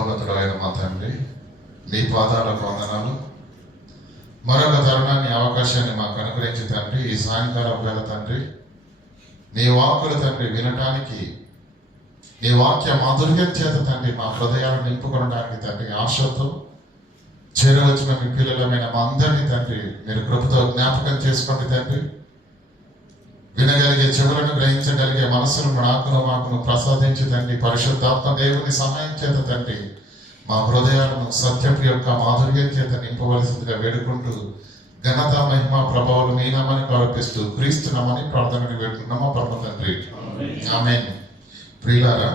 మహోన్నతుడైన మా తండ్రి, నీ పాదాలకు వందనాలు. మరొక తరుణాన్ని, అవకాశాన్ని మాకు అనుగ్రహించి తండ్రి, ఈ సాయంకాలం వేళ తండ్రి, నీ వాక్కులు తండ్రి వినటానికి, నీ వాక్య మాధుర్యం చేత తండ్రి మా హృదయాలను నింపుకోవడానికి తండ్రి ఆశతో చేరవచ్చిన మీ పిల్లలమైన మా అందరినీ తండ్రి మీరు కృపతో జ్ఞాపకం చేసుకోండి తండ్రి. వినగలిగే చెవులను, గ్రహించగలిగే మనస్సును మాకును ప్రసాదించి తండ్రి, పరిశుద్ధాత్మ దేవుని సహాయం చేత తండ్రి మా హృదయాలను సత్యపు యొక్క మాధుర్యం చేత నింపవలసిందిగా వేడుకుంటూ, ఘనత మహిమ ప్రభావాలు మీ నామానికి అర్పిస్తూ క్రీస్తు నామని ప్రార్థనని వేడుకుంటున్నామా పరమ తండ్రి, ఆమేన్. ప్రియులారా,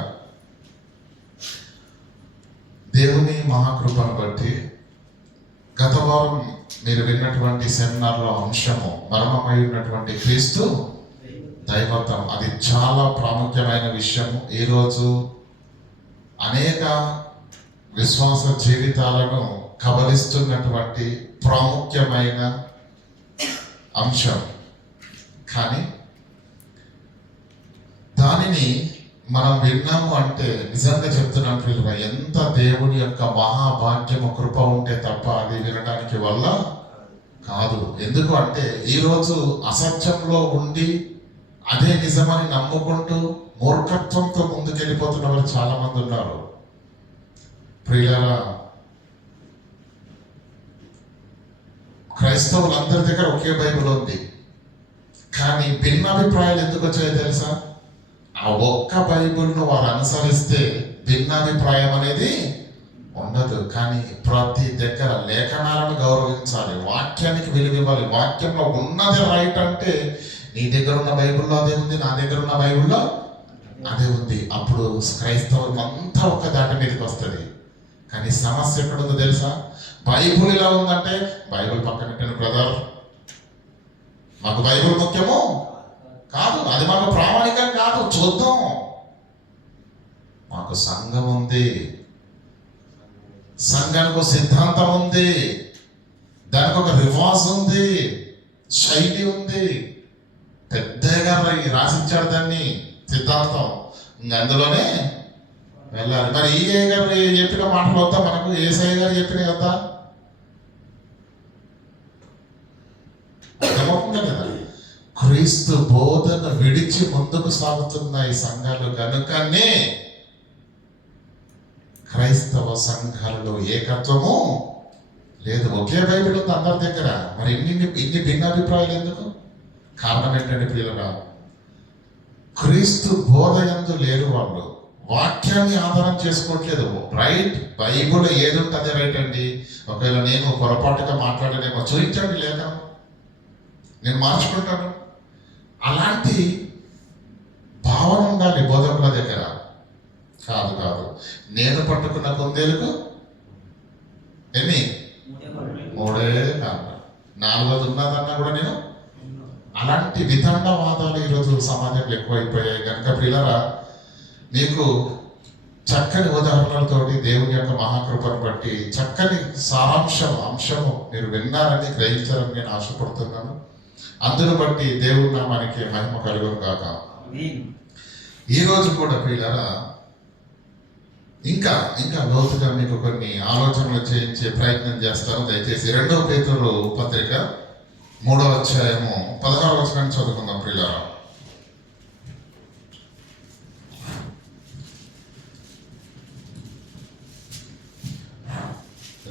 దేవుని మహాకృపను బట్టి గత వారం మీరు విన్నటువంటి సెమినార్లో అంశము మరణమై ఉన్నటువంటి క్రీస్తు దైవత్వం. అది చాలా ప్రాముఖ్యమైన విషయము. ఈరోజు అనేక విశ్వాస జీవితాలను కబలిస్తున్నటువంటి ప్రాముఖ్యమైన అంశం. కానీ దానిని మనం విన్నాము అంటే నిజంగా చెప్తున్నాం పిల్లలు, ఎంత దేవుని యొక్క మహాభాగ్యము కృప ఉంటే తప్ప అది వినడానికి వల్ల కాదు. ఎందుకు అంటే ఈరోజు అసత్యంలో ఉండి అదే నిజమని నమ్ముకుంటూ మూర్ఖత్వంతో ముందుకెళ్ళిపోతున్న వారు చాలా మంది ఉన్నారు. ప్రియులారా, క్రైస్తవులందరి దగ్గర ఒకే బైబిల్ ఉంది, కానీ భిన్నాభిప్రాయాలు ఎందుకు వచ్చాయో తెలుసా? ఆ ఒక్క బైబిల్ను వారు అనుసరిస్తే భిన్నాభిప్రాయం అనేది ఉండదు. కానీ ప్రతి దగ్గర లేఖనాలను గౌరవించాలి, వాక్యానికి విలువ ఇవ్వాలి. వాక్యంలో ఉన్నది రైట్ అంటే నీ దగ్గర ఉన్న బైబిల్లో అదే ఉంది, నా దగ్గర ఉన్న బైబిల్లో అదే ఉంది. అప్పుడు క్రైస్తవం అంతా ఒక్క దాటి మీదకి వస్తుంది. కానీ సమస్య ఎక్కడుందో తెలుసా? బైబిల్ ఇలా ఉందంటే బైబిల్ పక్కన పెట్టండి బ్రదర్, మాకు బైబిల్ ముఖ్యము కాదు, అది మాకు ప్రామాణికం కాదు, చూద్దాం. మాకు సంఘం ఉంది, సంఘానికి ఒక సిద్ధాంతం ఉంది, దానికి ఒక రివాజ్ ఉంది, శైలి ఉంది. పెద్దగా రాసిచ్చాడు దాన్ని సిద్ధాంతం, అందులోనే వెళ్ళాలి. మరి ఈఏ గారు చెప్పిన మాటలు వద్దా మనకు? ఏసఐ గారు చెప్పిన కదా, అర్థమవుతుంది కదా? క్రీస్తు బోధన విడిచి ముందుకు సాగుతున్న ఈ సంఘాలు కనుకనే క్రైస్తవ సంఘాలలో ఏకత్వము లేదు. ఒకే బైబిల్ ఉంది అందరి దగ్గర, మరి ఇన్ని భిన్నాభిప్రాయాలు ఎందుకు? కారణం ఏంటంటే ప్రియులరా, క్రీస్తు బోధ యందు లేరు వాళ్ళు, వాక్యాన్ని ఆధారం చేసుకోవట్లేదు. రైట్, బైబిల్ ఏది ఉంటే అదే రైట్ అండి. ఒకవేళ నేను పొరపాటుగా మాట్లాడలేమో చూపించండి, లేదా నేను మార్చుకుంటాను. అలాంటి భావన ఉండాలి బోధకుల దగ్గర. కాదు కాదు, నేను పట్టుకున్న కుందేలకు ఎన్ని? మూడే కాదు, నాలుగోది ఉన్నదన్నా కూడా నేను. అలాంటి వితండవాదాలు ఈరోజు సమాజంలో ఎక్కువైపోయాయి. కనుక పిల్లరా, మీకు చక్కని ఉదాహరణలతోటి దేవుని యొక్క మహాకృపను బట్టి చక్కని అంశము మీరు విన్నారని, గ్రహించారని నేను ఆశపడుతున్నాను. అందును బట్టి దేవుని నామానికి మహిమ కలుగును గాక. ఈరోజు కూడా పిల్లరా ఇంకా లోతుగా మీకు కొన్ని ఆలోచనలు చేయించే ప్రయత్నం చేస్తాను. దయచేసి 2వ పేతురు పత్రిక 3వ అధ్యాయము 16వ వచనాన్ని చదువుకుందాం ప్రియులారా.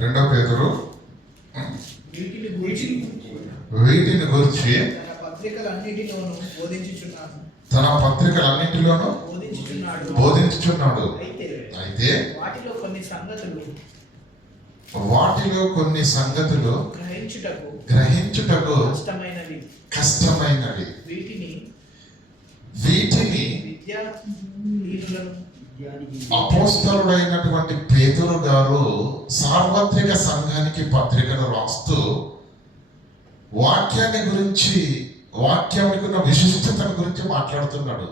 రెండవ పేతురు వీటిని గురించి తన పత్రికలన్నిటిలోనూ బోధించుచున్నాడు. అయితే వాటిలో కొన్ని సంగతులు గ్రహించుటకు కష్టమైనవి. వీటిని అపోస్తలుడైనటువంటి పేతురు గారు సార్వత్రిక సంఘానికి పత్రికను రాస్తూ వాక్యానికి ఉన్న విశిష్టతను గురించి మాట్లాడుతున్నాడు.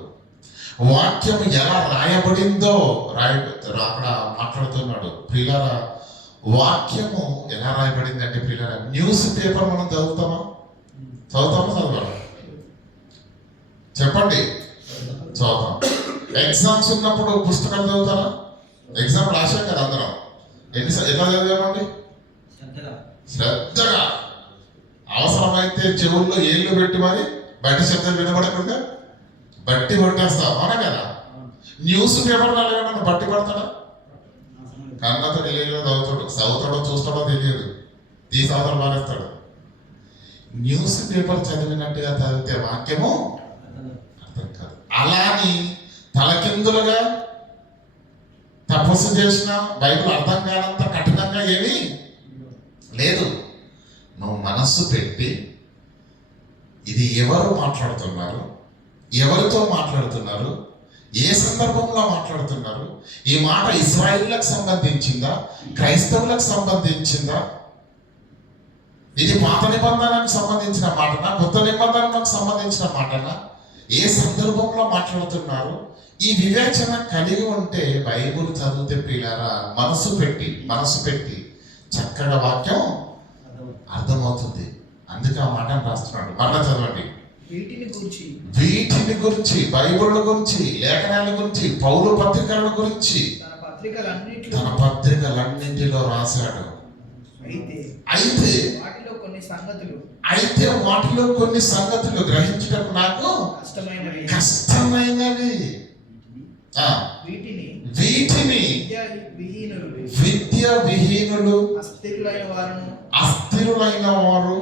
వాక్యం ఎలా రాయబడిందో అక్కడ మాట్లాడుతున్నాడు. ప్రియులారా, వాక్యము ఎలా రాయబడింది అంటే ప్రియులారా, న్యూస్ పేపర్ మనం చదువుతామా చదవాలి? చెప్పండి, చదువుతాం. ఎగ్జామ్స్ ఉన్నప్పుడు పుస్తకాలు చదువుతారా? ఎగ్జామ్ రాశాం కదా అందరం. ఎట్లా చదివామండి? శ్రద్ధగా. అవసరమైతే చెవుల్లో ఏళ్ళు పెట్టి మరి బయట శబ్దం వినబడకుండా బట్టి కొట్టేస్తాం, అవునా కదా? న్యూస్ పేపర్ నన్ను బట్టి పడతాడా? కన్నతో తెలియదు, చదువుతాడో చూస్తాడో తెలియదు, తీసావతలు మానేస్తాడు. న్యూస్ పేపర్ చదివినట్టుగా చదివితే వాక్యము అర్థం కాదు. అలాని తలకిందులుగా తపస్సు చేసిన బైబిల్ అర్థం కానంత కఠినంగా ఏమీ లేదు. నువ్వు మనస్సు పెట్టి ఇది ఎవరు మాట్లాడుతున్నారు, ఎవరితో మాట్లాడుతున్నారు, ఏ సందర్భంలో మాట్లాడుతున్నారు, ఈ మాట ఇశ్రాయేలులకు సంబంధించిందా, క్రైస్తవులకు సంబంధించిందా, ఇది పాత నిబంధనకు సంబంధించిన మాటనా, కొత్త నిబంధనకు సంబంధించిన మాటనా, ఏ సందర్భంలో మాట్లాడుతున్నారు, ఈ వివేచన కలిగి ఉంటే బైబిల్ చదివితే ప్రియులారా మనసు పెట్టి చక్కగా వాక్యం అర్థమవుతుంది. అందుకే ఆ మాటను రాస్తున్నాడు. మరలా చదవండి. వీటిని గురించి బైబిల్ గురించి, లేఖనాల గురించి, పౌలు పత్రికల గురించి తన పత్రికలన్నింటిలో రాశాడు. అయితే వాటిలో కొన్ని సంగతులు గ్రహించడం నాకు కష్టమైనవి. వీటిని విద్య విహీనులు, అస్థిరులైన వారు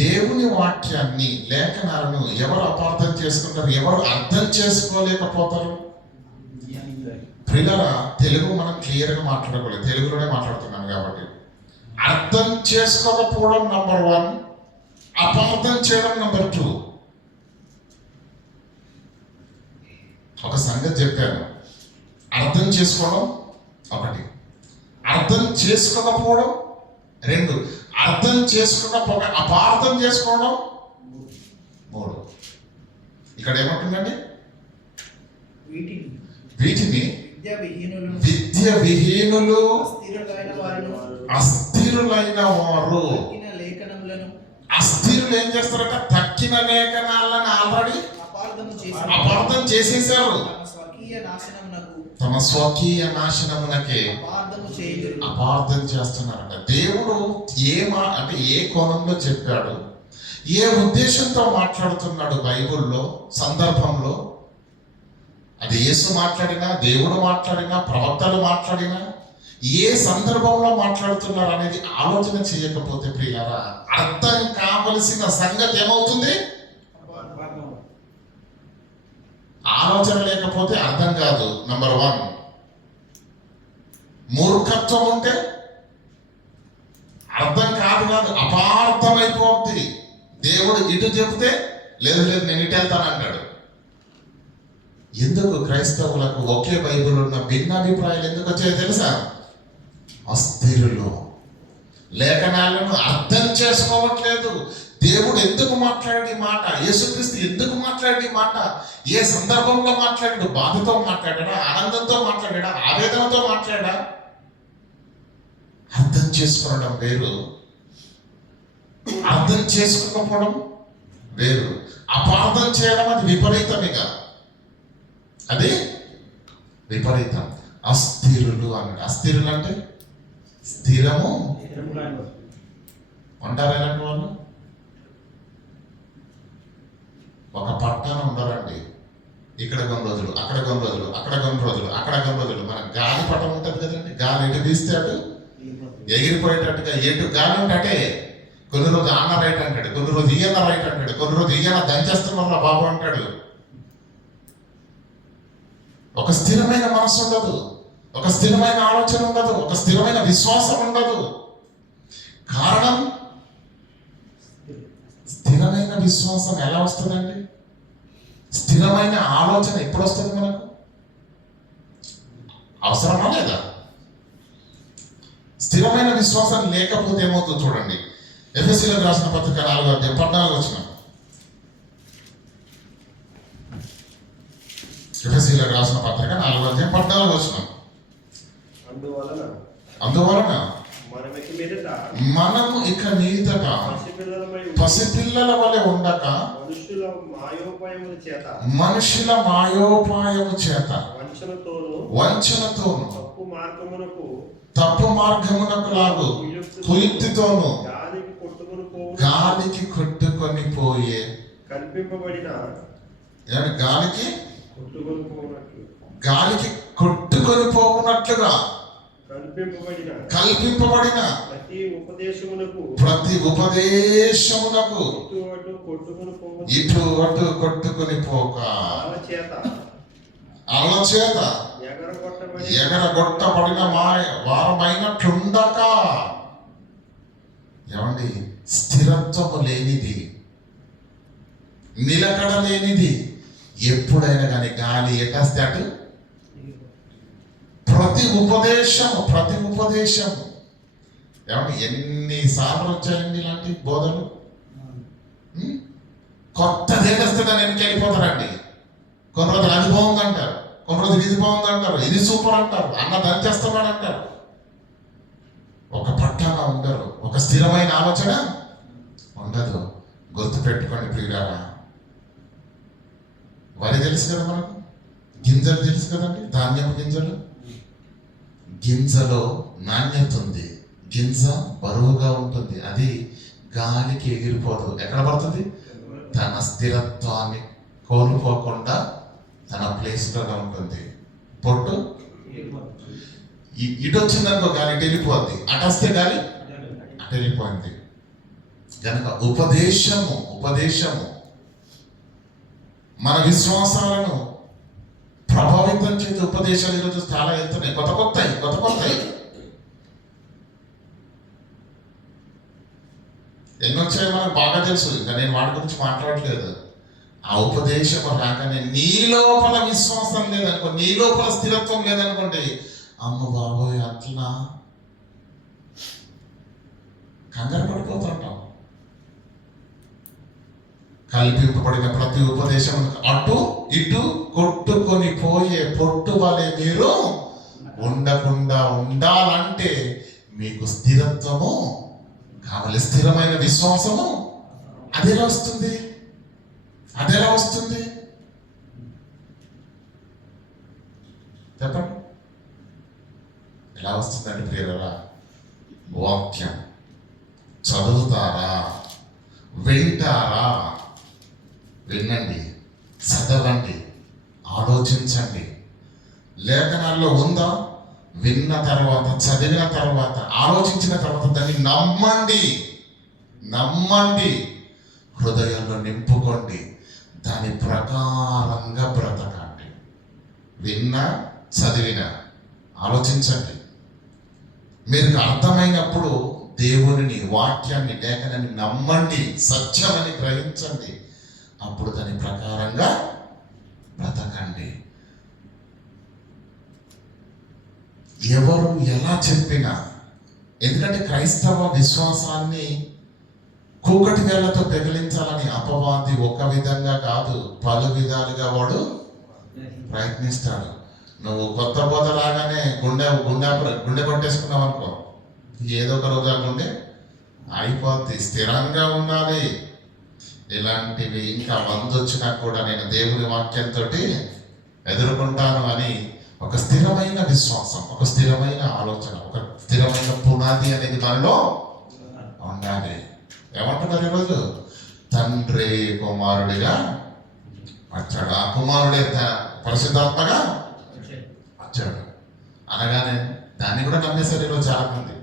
దేవుని వాక్యాన్ని, లేఖనాలను ఎవరు అపార్థం చేసుకుంటారు, ఎవరు అర్థం చేసుకోలేకపోతారు? ప్రియులారా, తెలుగు మనం క్లియర్ గా మాట్లాడకూడదు, తెలుగులోనే మాట్లాడుతున్నాను కాబట్టి. అర్థం చేసుకోకపోవడం నంబర్ 1, అపార్థం చేయడం నంబర్ 2. ఒక సంగతి చెప్పాను, అర్థం చేసుకోవడం 1, అర్థం చేసుకోకపోవడం 2, అర్థం చేసుకోకపోవడం అపార్థం చేసుకోవడం 3. ఇక్కడ ఏమంటుందండి? వీటిని విద్య విహీనులు, అస్థిరులైన వారు. అస్థిరులు ఏం చేస్తారంటే తక్కిన లేఖనాలను ఆల్రెడీ అపార్థం చేసేసారు. తమ స్వకీయ నాశనమునకే అపార్థం చేస్తున్నారట. దేవుడు అంటే ఏ కోణంలో చెప్పాడు, ఏ ఉద్దేశంతో మాట్లాడుతున్నాడు బైబిల్లో సందర్భంలో, అది యేసు మాట్లాడినా, దేవుడు మాట్లాడినా, ప్రవక్తలు మాట్లాడినా, ఏ సందర్భంలో మాట్లాడుతున్నారు అనేది ఆలోచన చేయకపోతే ప్రియులారా అర్థం కావలసిన సంగతి ఏమవుతుంది? ఆలోచన లేకపోతే అర్థం కాదు. నంబర్ 1. మూర్ఖత్వం ఉంటే అర్థం కాదు, అపార్థమైపోద్ది. దేవుడు ఇటు చెబితే లేదు నేను ఇటు వెళ్తానంటాడు. ఎందుకు క్రైస్తవులకు ఒకే బైబిల్ ఉన్న భిన్నాభిప్రాయాలు ఎందుకు వచ్చాయో తెలుసా? అస్థిరులు, లేఖనాలను అర్థం చేసుకోవట్లేదు. దేవుడు ఎందుకు మాట్లాడి మాట, యేసుక్రీస్తు ఎందుకు మాట్లాడి మాట, ఏ సందర్భంలో మాట్లాడాడు? బాధతో మాట్లాడా, ఆనందంతో మాట్లాడా, ఆవేదనతో మాట్లాడా? అర్థం చేసుకోవడం వేరు, అర్థం చేసుకోకపోవడం వేరు. అపార్థం చేయడం అది విపరీతమిగా, అది విపరీతం. అస్థిరులు అన్నాడు. అస్థిరులు అంటే స్థిరము ఉంటారు. ఎలాంటి వాళ్ళు? ఒక పట్టాన ఉండరండి. ఇక్కడ కొన్ని రోజులు, అక్కడ కొన్ని రోజులు, అక్కడ కొన్ని రోజులు, అక్కడ కొన్ని రోజులు. మన గాలి పటం ఉంటుంది కదండి, గాలి ఎటు తీస్తే అటు ఎగిరిపోయేటట్టుగా ఎటు గాలి ఉంటే కొన్ని రోజు ఆన్న రైట్ అంటాడు, కొన్ని రోజు ఈయన రైట్ అంటాడు, కొన్ని రోజు ఈయన దంచేస్తున్నా బాబు అంటాడు. ఒక స్థిరమైన మనసు ఉండదు, ఒక స్థిరమైన ఆలోచన ఉండదు, ఒక స్థిరమైన విశ్వాసం ఉండదు. కారణం, స్థిరమైన విశ్వాసం ఎలా వస్తుందండి? స్థిరమైన ఆలోచన ఎప్పుడు వస్తుంది మనకు? అవసరమా లేదా? స్థిరమైన విశ్వాసం లేకపోతే ఏమవుతుందో చూడండి. ఎఫెసీయులకు రాసిన పత్రిక 4:14 ఎఫెసీయులకు రాసిన పత్రిక 4:14 అందువలన మనము ఇక మీదట పసిపిల్లల వలె ఉండక మనుషుల మాయోపాయము చేత వంచనతోను తప్పు మార్గమునకు లాగు కుయుక్తితోను గాలికి కొట్టుకొని పోయే గాలికి కొట్టుకొని పోవునట్లుగా కల్పింపబడిన ప్రతి ఉపదేశమునకు ఇటు అటు కొట్టుకొని పోక అల్ల చేత ఎగరగొట్టబడిన వారమైనట్లుండక. ఏమండి, స్థిరత్వము లేనిది, నిలకడ లేనిది, ఎప్పుడైనా కానీ గాలి ఎటేస్తే అటు ప్రతి ఉపదేశము ఏమంటే ఎన్నిసార్లు వచ్చాయండి ఇలాంటి బోధలు? కొత్తది ఏదొస్తుందని వెనక్కి వెళ్ళిపోతారండి. కొన్ని రోజులు అది బాగుంది అంటారు, కొన్ని రోజులు ఇది బాగుంది అంటారు, ఇది సూపర్ అంటారు, అన్న దంచేస్తున్నాడు అంటారు. ఒక పట్టాన ఉండరు, ఒక స్థిరమైన ఆలోచన ఉండదు. గుర్తు పెట్టుకోండి ప్రియులారా, వరి తెలుసు కదా మనకు, గింజలు తెలుసు కదండి, ధాన్యపు గింజలో నాణ్యత ఉంది, గింజ బరువుగా ఉంటుంది, అది గాలికి ఎగిరిపోదు. ఎక్కడ పడుతుంది? తన స్థిరత్వాన్ని కోల్పోకుండా తన ప్లేస్లోనే ఉంటుంది. పొట్టు ఇటు వచ్చిందనుకో గాలి వెళ్ళిపోద్ది, అటొస్తే గాలి అటు వెళ్ళిపోయింది. కనుక ఉపదేశము మన విశ్వాసాలను ప్రభావితం చేసే ఉపదేశాలు ఈరోజు చాలా వెళ్తున్నాయి, కొత్త ఎన్నొచ్చాయో మనకు బాగా తెలుసు. ఇంకా నేను వాటి గురించి మాట్లాడట్లేదు. ఆ ఉపదేశం రాగానే నీ లోపల విశ్వాసం లేదనుకో, నీ లోపల స్థిరత్వం లేదనుకోండి, అమ్మ బాబోయ్ అట్లా కంగారు పడిపోతుంటాం. కల్పింపబడిన ప్రతి ఉపదేశం అటు ఇటు కొట్టుకొని పోయే పొట్టు వలె మీరు ఉండకుండా ఉండాలంటే మీకు స్థిరత్వము కావాలి, స్థిరమైన విశ్వాసము. అదెలా వస్తుంది? చెప్పండి, ఎలా వస్తుందండి ప్రియరా? వాక్యం చదువుతారా, వింటారా? వినండి, చదవండి, ఆలోచించండి. లేఖనాల్లో ఉందా? విన్న తర్వాత, చదివిన తర్వాత, ఆలోచించిన తర్వాత దాన్ని నమ్మండి, హృదయంలో నింపుకోండి, దాని ప్రకారంగా బ్రతకండి. విన్నా, చదివినా ఆలోచించండి. మీరు అర్థమైనప్పుడు దేవుని వాక్యాన్ని, లేఖనాన్ని నమ్మండి, సత్యమని గ్రహించండి, అప్పుడు దాని ప్రకారంగా బ్రతకండి. ఎవరు ఎలా చెప్పినా, ఎందుకంటే క్రైస్తవ విశ్వాసాన్ని కూకటి వేళ్లతో పెగిలించాలని అపవాది ఒక విధంగా కాదు, పలు విధాలుగా వాడు ప్రయత్నిస్తాడు. నువ్వు కొత్త బోధ రాగానే గుండె కొట్టేసుకున్నావు అనుకో, ఏదో ఒక రోజు ఆ గుండె అయిపోద్ది. స్థిరంగా ఉండాలి. ఇలాంటివి ఇంకా 100 వచ్చినా కూడా నేను దేవుని వాక్యంతో ఎదుర్కొంటాను అని ఒక స్థిరమైన విశ్వాసం, ఒక స్థిరమైన ఆలోచన, ఒక స్థిరమైన పునాది అనేది మనలో ఉండాలి. ఏమంటున్నారు ఈరోజు? తండ్రి కుమారుడిగా వచ్చాడు, ఆ కుమారుడే పరిశుద్ధాత్మగా వచ్చాడు అనగానే దాన్ని కూడా నమ్మేశారు ఈరోజు చాలా మంది.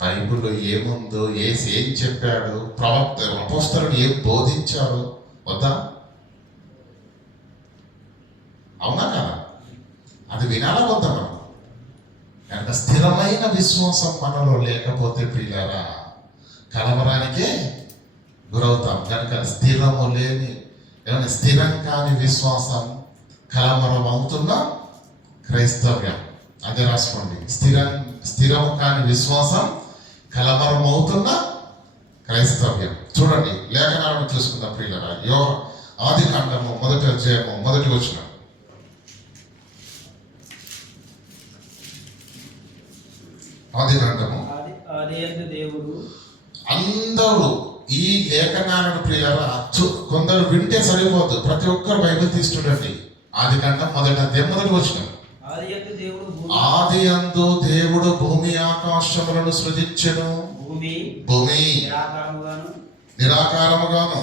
బైబిల్లో ఏముందో, ఏం చెప్పాడు, ప్రవక్త అపోస్తలుడు ఏం బోధించారు వద్దా? అవునా కదా? అది వినాలా వద్దా మనం? కనుక స్థిరమైన విశ్వాసం మనలో లేకపోతే ప్రియులారా కలవరానికే గురవుతాం. కనుక స్థిరము లేని, ఏమైనా స్థిరం కాని విశ్వాసం కలవరం అవుతున్న క్రైస్తవ్యం. అదే రాసుకోండి, స్థిరము కాని విశ్వాసం కలవరం అవుతున్న క్రైస్తవ్యం. చూడండి, లేఖనాలను చూసుకుందాం ప్రియులారా. ఆదికాండము 1వ అధ్యాయము 1వ వచనం. ఆది కాండము. ఆదియందు దేవుడు. అందరూ ఈ లేఖనాలను ప్రియులారా కొందరు వింటే సరిపోదు, ప్రతి ఒక్కరు బైబిల్ తీసుకుండండి. ఆది కాండం మొదటి వచనం. ఆది అందు దేవుడు భూమి ఆకాశములను సృజించెను. భూమి నిరాకారముగాను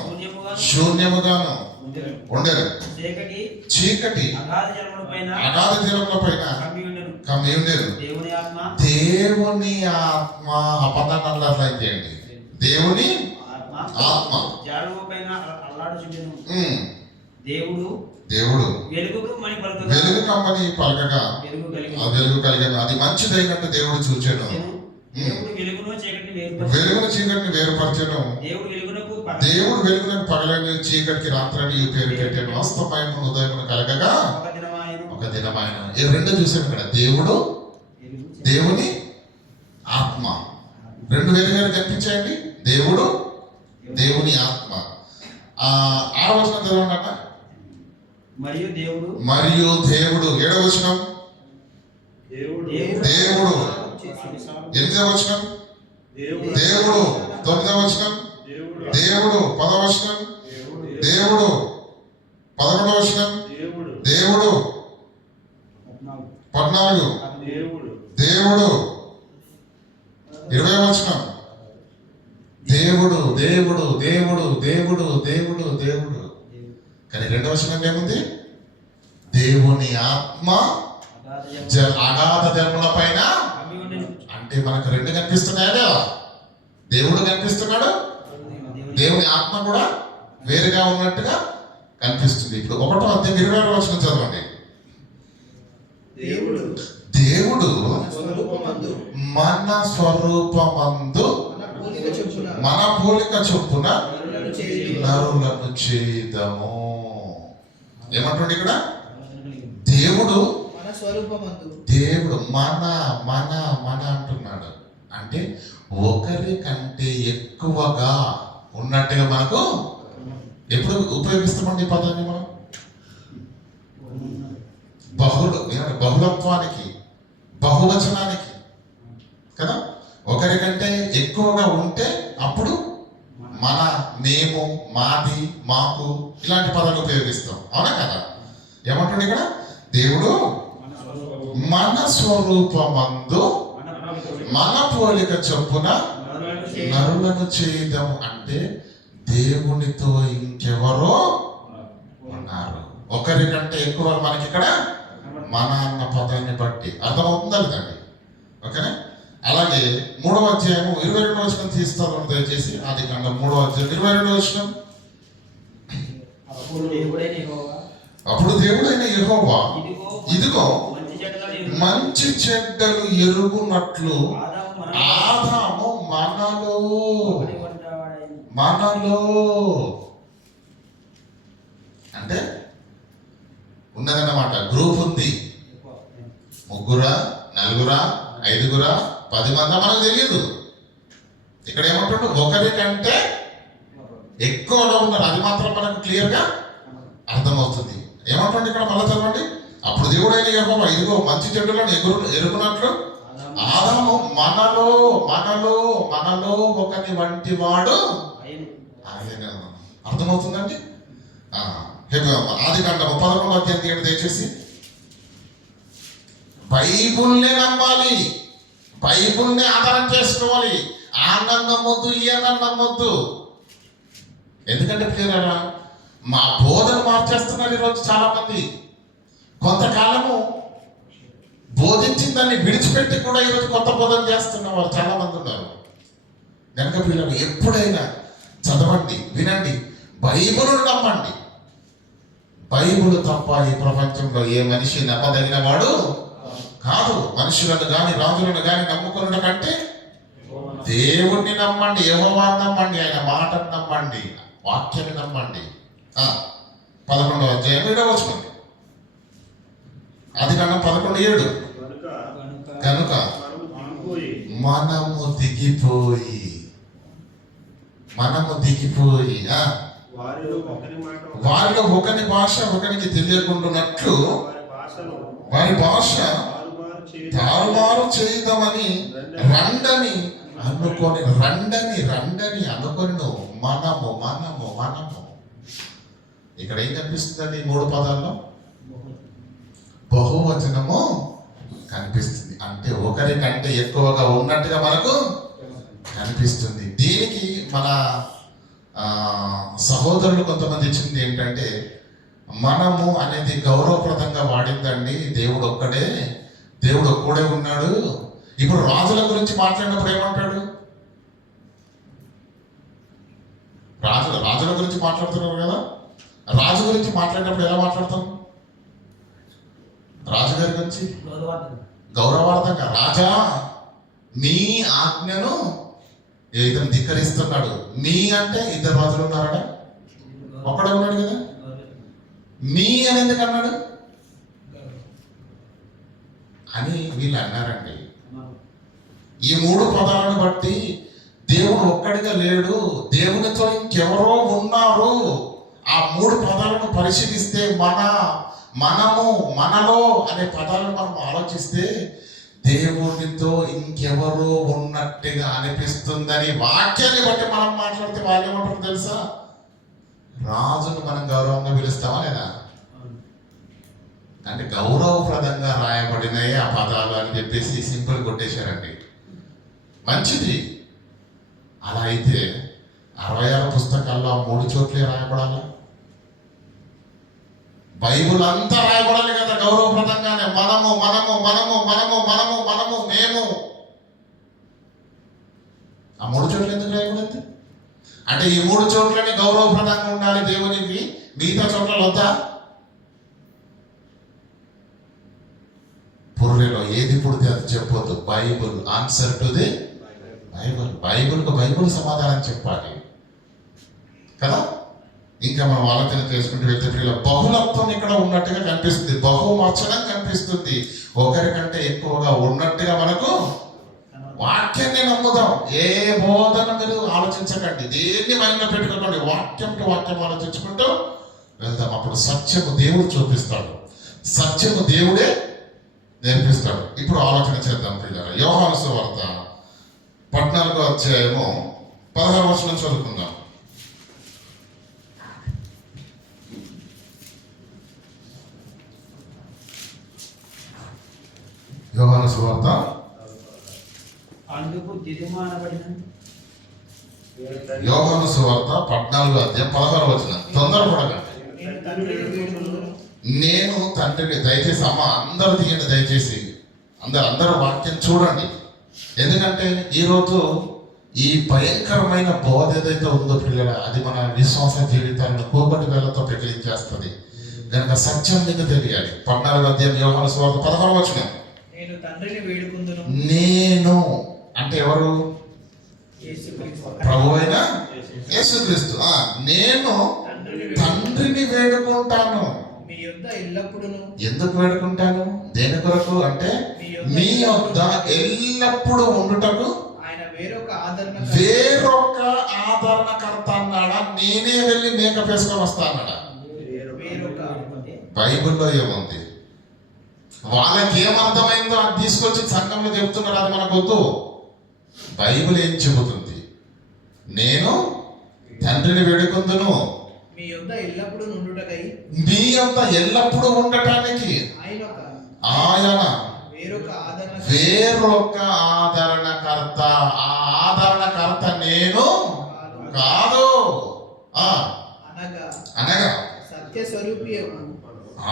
శూన్యముగాను ఉండెను. చీకటి అగాధ జలములపైన కమ్మి ఉండెను. దేవుని ఆత్మ అపదనల్లైతే అండి, దేవుని ఆత్మ దేవుడు వెలుగు కమ్మని పలకగా వెలుగు కలిగాను. అది మంచిదైనట్టు దేవుడు చూచాను. వెలుగును చీకటిని వేరుపరచను. దేవుడు వెలుగునకు పగలని చీకటికి రాత్రని పేరు పెట్టాను. వాస్తవమైన ఉదయమును కలగగా ఒక దినమైన. ఈ రెండు చూసాను ఇక్కడ, దేవుడు దేవుని ఆత్మ. రెండు వేరు కనిపించాయండి. దేవుడు దేవుని ఆత్మ. 6వ వచనం చదవండి. మరియు దేవుడు 7వ వచనం. దేవుడు 8వ వచనం. దేవుడు 9వ వచనం. దేవుడు 10వ వచనం. దేవుడు 11వ వచనం. దేవుడు 14. దేవుడు 20వ వచనం. దేవుడు దేవుడు దేవుడు దేవుడు దేవుడు దేవుడు. కానీ 2వ వచనం ఏముంది? దేవుని ఆత్మ అగాధ జలముల పైన. అంటే మనకు రెండు కనిపిస్తున్నాయా? దేవుడు కనిపిస్తున్నాడు, దేవుని ఆత్మ కూడా వేరుగా ఉన్నట్టుగా కనిపిస్తుంది. ఇప్పుడు 1వ అధ్యాయం 26వ వచనం చదవండి. దేవుడు మన స్వరూపమందు మన పోలిక చొప్పున నరులను చేయుదము. ఏమంటుండే ఇక్కడ? దేవుడు దేవుడు మన మన మన అంటున్నాడు. అంటే ఒకరి కంటే ఎక్కువగా ఉన్నట్టుగా మనకు ఎప్పుడు ఉపయోగిస్తామండి ఈ పదాన్ని మనం? బహుళత్వానికి, బహువచనానికి కదా. ఒకరికంటే ఎక్కువగా ఉంటే అప్పుడు మన, మేము, మాది, మాకు ఇలాంటి పదాలు ఉపయోగిస్తాం. అవునా కదా? ఏమంటుంది ఇక్కడ? దేవుడు మన స్వరూపమందు మన పోలిక చొప్పున నరులను చేయదము. అంటే దేవునితో ఇంకెవరో ఉన్నారు. ఒకరికంటే ఎక్కువ మనకి ఇక్కడ మన అన్న పదాన్ని బట్టి అర్థమవుతుందా లేదండి? ఓకేనా? అలాగే 3వ అధ్యాయం 22వ వచనం తీస్తాను దయచేసి. ఆది కాండం 3వ అధ్యాయం 22వ వచనం. అప్పుడు దేవుడైన యెహోవా ఇదిగో మంచి చెడ్డలు ఎరుగునట్లు ఆదాము మనలో అంటే ఉన్నదన్నమాట. గ్రూప్ ఉంది, 3, 4, 5, 10 మంది మనకు తెలియదు. ఇక్కడ ఏమంటాడు? ఒకరికంటే ఎక్కువగా ఉన్నారు. అది మాత్రం మనకు క్లియర్గా అర్థమవుతుంది. ఏమంటాడు ఇక్కడ? మళ్ళీ చదవండి. అప్పుడు దేవుడైన యెహోవా ఇదిగో మంచి చెడ్డలను ఎరుగునట్లు ఆదాము మనలో ఒకని వంటి వాడు ఆయన. అర్థమవుతుందండి? ఆది కాండం 11వ అధ్యాయం దయచేసి. బైబుల్నే నమ్మాలి, బైబుల్నే ఆధారం చేసుకోవాలి. ఆనందం నమ్మొద్దు, ఈయనం నమ్మొద్దు. ఎందుకంటే ప్రియరా, మా బోధన మార్చేస్తున్నారు ఈరోజు చాలా మంది. కొంతకాలము బోధించిన దాన్ని విడిచిపెట్టి కూడా ఈరోజు కొత్త బోధన చేస్తున్న వాళ్ళు చాలా మంది ఉన్నారు. కనుక పిల్లలు ఎప్పుడైనా చదవండి, వినండి, బైబిల్ నమ్మండి. బైబిల్ తప్ప ఈ ప్రపంచంలో ఏ మనిషి నమ్మదగిన వాడు కాదు. మనుషులను కానీ రాజులను కానీ నమ్ముకున్న కంటే దేవుణ్ణి నమ్మండి, యెహోవాను నమ్మండి, ఆయన మాటను నమ్మండి, వాక్యాన్ని నమ్మండి. 11వ అధ్యాయం 7వ వచనం. ఆది కాండం 11:7. కనుక మనము దిగిపోయి వారిలో ఒకని భాష ఒకనికి తెలియకుండానట్లు వారి భాష తారుమారు చేద్దామని రండని అనుకొని మనము ఇక్కడ ఏం కనిపిస్తుందండి? 3 పదాల్లో బహువచనము కనిపిస్తుంది. అంటే ఒకరికంటే ఎక్కువగా ఉన్నట్టుగా మనకు కనిపిస్తుంది. దీనికి మన సహోదరులు కొంతమంది ఇచ్చింది ఏంటంటే, మనము అనేది గౌరవప్రదంగా వాడిందండి. దేవుడు ఒక్కడే ఉన్నాడు. ఇప్పుడు రాజుల గురించి మాట్లాడినప్పుడు ఏమంటాడు? రాజుల గురించి మాట్లాడుతున్నారు కదా. రాజు గురించి మాట్లాడినప్పుడు ఎలా మాట్లాడతాం? రాజుగారి గురించి గౌరవార్థంగా, రాజా మీ ఆజ్ఞను ఇతను ధిక్కరిస్తున్నాడు. మీ అంటే 2 రాజులు ఉన్నారట, ఒక్కడే ఉన్నాడు కదా. మీ అని ఎందుకు అన్నాడు అని వీళ్ళు అన్నారండి. ఈ 3 పదాలను బట్టి దేవుడు ఒక్కడిగా లేడు, దేవునితో ఇంకెవరో ఉన్నారు. ఆ 3 పదాలను పరిశీలిస్తే మనము, మనలో అనే పదాలను మనం ఆలోచిస్తే దేవునితో ఇంకెవరో ఉన్నట్టుగా అనిపిస్తుందని వాక్యాన్ని బట్టి మనం మాట్లాడితే వాళ్ళు ఏమంటారు తెలుసా? రాజును మనం గౌరవంగా పిలుస్తామా లేదా? అంటే గౌరవప్రదంగా రాయబడినాయి ఆ పదాలు అని చెప్పేసి సింపుల్ కొట్టేశారండి. మంచిది. అలా అయితే 66 పుస్తకాల్లో 3 చోట్లే రాయబడాలా? బైబుల్ అంతా రాయబడాలి కదా గౌరవప్రదంగానే. మనము మేము. ఆ 3 చోట్ల ఎందుకు రాయబడింది? అంటే ఈ 3 చోట్లని గౌరవప్రదంగా ఉండాలి దేవునికి, మిగతా చోట్ల వద్దా? పుర్రెలో ఏది పుడితే అది చెప్పొద్దు. బైబుల్ ఆన్సర్ టు ది బైబుల్కు సమాధానం చెప్పాలి కదా. ఇంకా మనం ఆలోచన చేసుకుంటూ వెళ్తే బహుళత్వం ఇక్కడ ఉన్నట్టుగా కనిపిస్తుంది, బహువచనం కనిపిస్తుంది. ఒకరికంటే ఎక్కువగా ఉన్నట్టుగా మనకు వాక్యాన్ని నమ్ముదాం. ఏ బోధన మీరు ఆలోచించకండి, దేన్ని మైండ్లో పెట్టుకోకండి. వాక్యం టు వాక్యం ఆలోచించుకుంటూ వెళ్దాం. అప్పుడు సత్యము దేవుడు చూపిస్తాడు, సత్యము దేవుడే నేర్పిస్తాడు. ఇప్పుడు ఆలోచన చేద్దాం పిల్లలు. యోహాను సువార్త 14వ అధ్యాయము 16వ వచనం చదువుకుందాం. యోహాను సువార్త అందుకు దిదిమానబడిన యోహాను సువార్త 14వ అధ్యాయం 16వ వచనం. తొందరపడకండి. నేను తండ్రిని, దయచేసి అమ్మ అందరూ తీయండి, దయచేసి అందరూ వాక్యం చూడండి. ఎందుకంటే ఈరోజు ఈ భయంకరమైన బోధ ఏదైతే ఉందో పిల్లల, అది మన విశ్వాస జీవితాలను కోపటి వేళ్లతో పెకిలించేస్తుంది. కనుక సత్యం నీకు తెలియాలి. 14వ అధ్యాయం యోహాను సువార్త 16వ వచనం. నేను తండ్రిని వేడుకుందును. నేను అంటే ఎవరు? ప్రభువైన యేసుక్రీస్తు. నేను తండ్రిని వేడుకుంటాను. మీ యొద్ద ఎల్లప్పుడూను. ఎందుకు వేడుకుంటాను? దేని కొరకు అంటే మీ యొద్ద ఎల్లప్పుడూ ఉండుటకు ఆయన వేరొక ఆదరణకర్త అన్నాడా? నేనే వెళ్ళి మేకప్ వేసుకొని వస్తా అన్నాడా? బైబిల్లో ఏముంది? వాళ్ళకి ఏమర్థమైందో అది తీసుకొచ్చి సంఘంలో చెప్తున్నారు, అది మనకు వద్దు. బైబిల్ ఏం చెబుతుంది? నేను తండ్రిని వేడుకుందును మీ యొద్ద ఎల్లప్పుడూ ఉండుటకై. మీ యొద్ద ఎల్లప్పుడూ ఉండటానికి ఆయన వేరొక ఆదరణకర్త. ఆ ఆదరణకర్త నేను కాదు. అనగా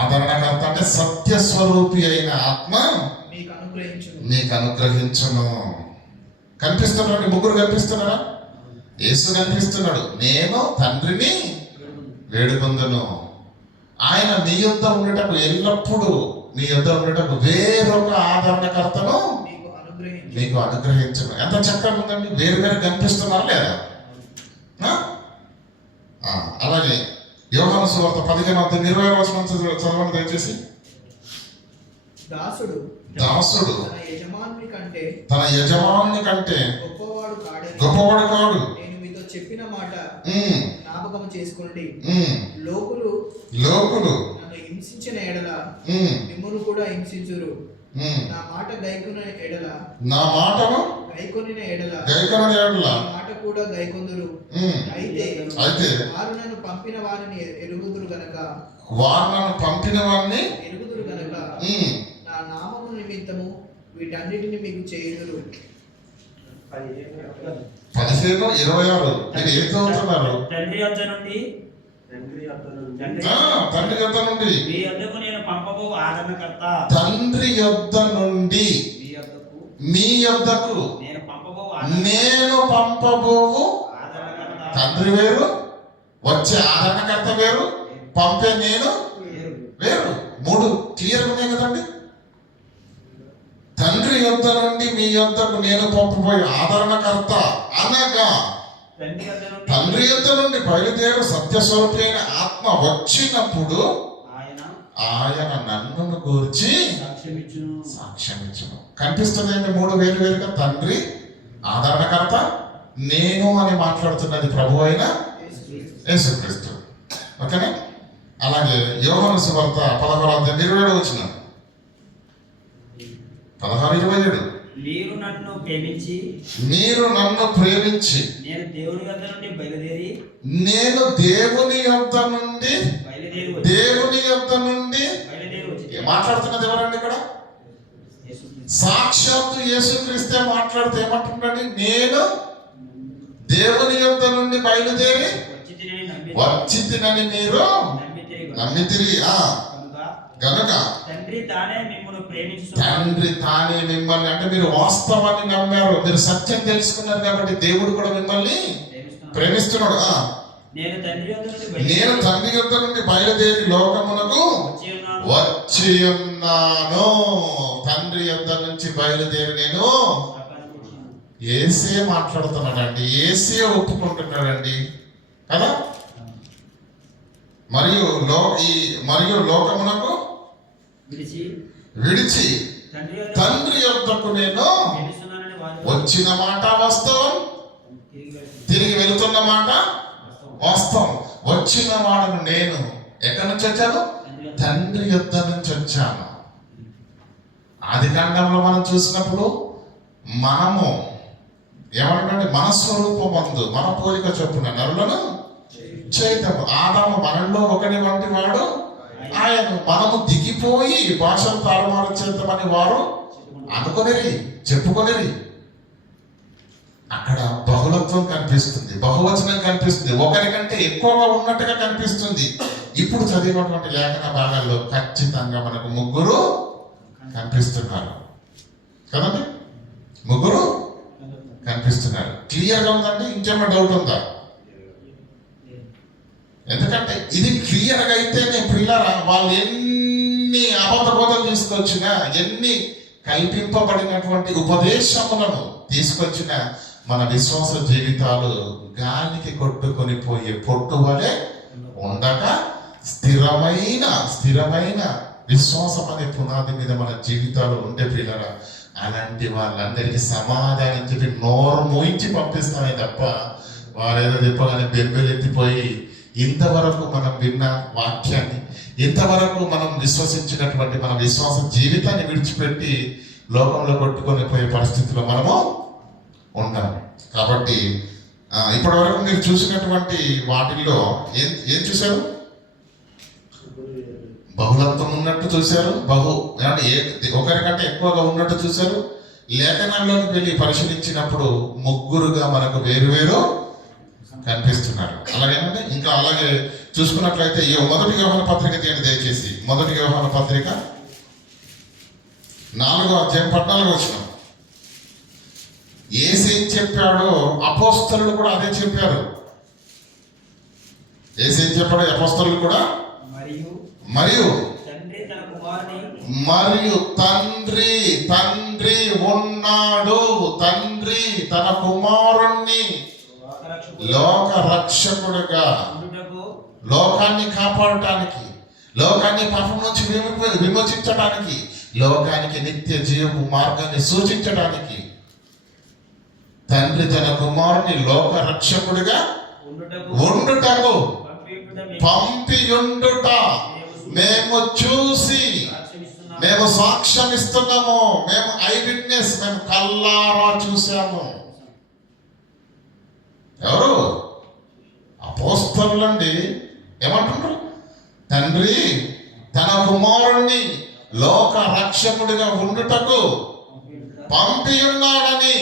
ఆదరణకర్త అంటే సత్యస్వరూపి అయిన ఆత్మ నీకు అనుగ్రహించును. కనిపిస్తున్నాడు, 3 కనిపిస్తున్నారా? యేసు కనిపిస్తున్నాడు. నేను తండ్రిని వేడుకొందును. ఆయన నీ యొద్ద ఉండటకు ఎల్లప్పుడూ, నీ యొద్ద ఉండటకు వేరొక ఆదరణకర్తను నీకు అనుగ్రహించును. ఎంత చక్కగా ఉందండి. వేరు కనిపిస్తున్నారా లేదా? అలాగే యోహాను సువార్త 15వ అధ్యాయం 20వ వచనం చదవండి దయచేసి. దాసుడు తన యజమానుని కంటే గొప్పవాడు కాడు. నేను మీతో చెప్పిన మాట జ్ఞాపకం చేసుకోండి. లోకులు నన్ను హింసించిన ఎడల మిమ్మును కూడా హింసించురు. నా మాట గైకొన ఎడల గైకొనిన ఎడల గైకొనని ఎడల ఈ మాట కూడా గైకొందురు. అయితే వారు నన్ను పంపిన వారిని ఎరుగుదురు గనక నా నామము నిమిత్తము వీటన్నిటిని మీకు చేయుదురు. 15:26 మీరు ఏం చదువుతున్నారు? తండ్రి యొద్ద నుండి తండ్రి యొద్ద నుండి మీ యొద్దకు నేను పంపబో ఆదరణకర్త. తండ్రి యొద్ద నుండి మీ యొద్దకు నేను పంపబోవు తండ్రి వేరు, వచ్చే ఆదరణకర్త వేరు, పంపే నేను వేరు. 3 క్లియర్గా ఉన్నాయి కదండి. తండ్రి యొద్ద నుండి మీ యొద్దకు నేను పంపబోయే ఆదరణకర్త అనగా తండ్రి యొద్ద నుండి బయలుదేరు సత్యస్వరూపి అయిన ఆత్మ వచ్చినప్పుడు ఆయన నన్ను గూర్చి సాక్ష్యమిచ్చును. కనిపిస్తుందండి 3 వేరు వేరుగా. తండ్రి, ఆదరణకర్త, నేను అని మాట్లాడుతున్నది ప్రభు అయిన యేసుక్రీస్తు. ఓకేనా? అలాగే యోహాను సువార్త 11:27 16:27 మీరు నన్ను ప్రేమించి నేను దేవుని యొద్ద నుండి బయలుదేరి మాట్లాడుతున్నది ఎవరండి ఇక్కడ? సాక్షాత్తు యేసుక్రీస్తే మాట్లాడితే ఏమంటున్నాడు? నేను దేవుని యొద్ద నుండి బయలుదేరి వచ్చితినని మీరు నమ్మితిరి గనుక తండ్రి తానే మిమ్మల్ని అంటే మీరు వాస్తవాన్ని నమ్మారు, మీరు సత్యం తెలుసుకున్నారు కాబట్టి దేవుడు కూడా మిమ్మల్ని ప్రేమిస్తున్నాడు. నేను తండ్రి యొద్ద నుండి బయలుదేరి లోకమునకు వచ్చి ఉన్నాను. తండ్రి యొద్ద నుంచి బయలుదేరి నేను యేసే మాట్లాడుతున్నాడండి, యేసే ఒప్పుకుంటున్నాడండి కదా. మరియు లోకమునకు విడిచి తండ్రి యొద్దకు నేను వచ్చిన మాట వాస్తవం, తిరిగి వెళుతున్న మాట వాస్తవం. వచ్చిన వాడను నేను ఎక్కడి నుంచి వచ్చాను? తండ్రి యొద్ద నుంచి వచ్చాను. ఆదికాండంలో మనం చూసినప్పుడు మనము ఏమంటే మన స్వరూపమందు మన పోలిక చొప్పున నరులను చేయటము. ఆదాము మనలో ఒకని వంటి వాడు ఆయన. మనము దిగిపోయి భాషను తారుమారు చేద్దామని వారు చెప్పుకొనిరి. అక్కడ బహుళత్వం కనిపిస్తుంది, బహువచనం కనిపిస్తుంది, ఒకరికంటే ఎక్కువగా ఉన్నట్టుగా కనిపిస్తుంది. ఇప్పుడు చదివినటువంటి లేఖన భాగాల్లో ఖచ్చితంగా మనకు 3 కనిపిస్తున్నారు కదండి. 3 కనిపిస్తున్నారు. క్లియర్గా ఉందండి? ఇంకేమైనా డౌట్ ఉందా? ఎందుకంటే ఇది క్లియర్గా అయితేనే పిల్లరా వాళ్ళు ఎన్ని అబద్ధ బోధలు తీసుకొచ్చినా, ఎన్ని కల్పింపబడినటువంటి ఉపదేశములను తీసుకొచ్చినా మన విశ్వాస జీవితాలు గాలికి కొట్టుకొని పోయే పొట్టు వలె ఉండక స్థిరమైన విశ్వాసం అనే పునాది మీద మన జీవితాలు ఉంటే పిల్లరా, అలాంటి వాళ్ళందరికీ సమాధానం చెప్పి నోరు మోయించి పంపిస్తామే తప్ప వారేదో చెప్పగానే బెంబెలెత్తిపోయి ఇంతవరకు మనం విన్న వాక్యాన్ని, ఇంతవరకు మనం విశ్వసించినటువంటి మన విశ్వాస జీవితాన్ని విడిచిపెట్టి లోకంలో కొట్టుకొని పోయే పరిస్థితిలో మనము ఉండాలి. కాబట్టి ఇప్పటి వరకు మీరు చూసినటువంటి వాటిల్లో ఏం చూశారు? బహుళత్వం ఉన్నట్టు చూశారు, ఒకరికంటే ఎక్కువగా ఉన్నట్టు చూశారు. లేఖనాల్లోకి వెళ్ళి పరిశీలించినప్పుడు 3గా మనకు వేరు కనిపిస్తున్నారు. అలాగేనండి. ఇంకా అలాగే చూసుకున్నట్లయితే ఈ 1 యోహాను పత్రిక తీయండి దయచేసి. 1 యోహాను పత్రిక 4వ అధ్యాయం 14వ వచనం. యేసేం చెప్పాడో అపోస్తలులు కూడా అదే చెప్పారు. యేసేం చెప్పాడో అపోస్తలులు కూడా మరియు తండ్రి ఉన్నాడు. తండ్రి తన కుమారుణ్ణి లోక రక్షకుడుగా, లోకాన్ని కాపాడటానికి, లోకాన్ని పాపం నుంచి విమోచించడానికి, లోకానికి నిత్య జీవపు మార్గాన్ని సూచించడానికి తండ్రి తన కుమారుని లోక రక్షకుడిగా ఉండుటకు పంపియుండుట మేము చూసి మేము సాక్ష్యం ఇస్తున్నాము. మేము ఐ విట్నెస్, మేము కల్లారా చూసాము. ఏమంటున్నారు? తండ్రి తన కుమారుణ్ణి లోక రక్షకుడిగా ఉండుటకు పంపి ఉన్నాడని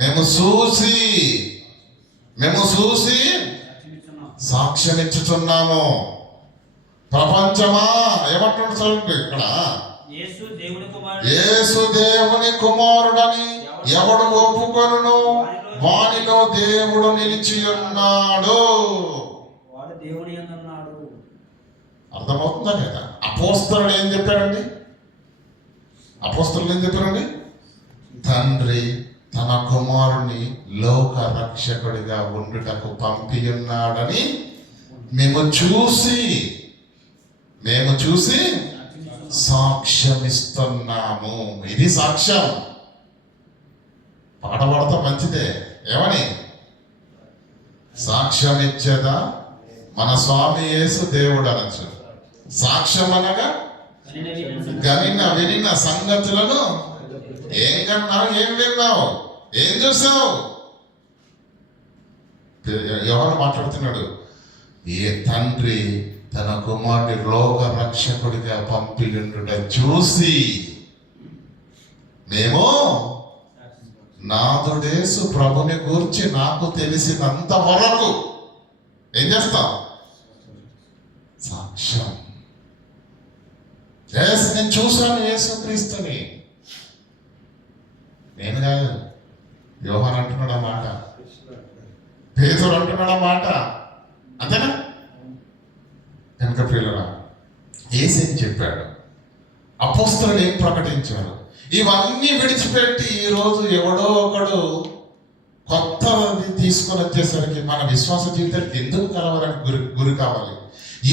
మేము చూసి సాక్ష్యమిచ్చుచున్నాము. ప్రపంచమా ఏమంటున్నాడు చూడండి ఇక్కడ, యేసు దేవుని కుమారుడని ఎవడు ఒప్పుకొనును వానిలో దేవుడు నిలిచి ఉన్నాడు. అర్థమవుతుందా లేదా? అపోస్తలుడు ఏం చెప్పారండి? తండ్రి తన కుమారుని లోక రక్షకుడిగా ఉండుటకు పంపి ఉన్నాడని మేము చూసి సాక్ష్యమిస్తున్నాము. ఇది సాక్ష్యం. పాట పాడతా మంచిదే. ఏమని? సాక్ష్యం ఇచ్చేదా మన స్వామి యేసు దేవుడు అనొచ్చు. సాక్ష్యం అనగా వినిన సంగతులను ఏం కన్నావు, ఏం విన్నావు, ఏం చూసావు? యోహాను మాట్లాడుతున్నాడు. ఏ తండ్రి తన కుమారుడి లోక రక్షకుడిగా పంపియుండుట చూసి మేము నాథుడేసు ప్రభుని గూర్చి నాకు తెలిసినంత వరకు ఏం చేస్తాం? సాక్ష్యం. నేను చూశాను యేసుక్రీస్తుని. నేను కాదు, యోహాను అంటున్నాడు ఆ మాట, పేతురు అంటున్నాడు ఆ మాట. అంతేనా? కనుక పిల్లరా, యేసేం చెప్పాడు, అపోస్తలులు ఏం ప్రకటించారు, ఇవన్నీ విడిచిపెట్టి ఈరోజు ఎవడో ఒకడు కొత్తది తీసుకొని వచ్చేసరికి మన విశ్వాస జీవితానికి ఎందుకు కలవడానికి గురి కావాలి?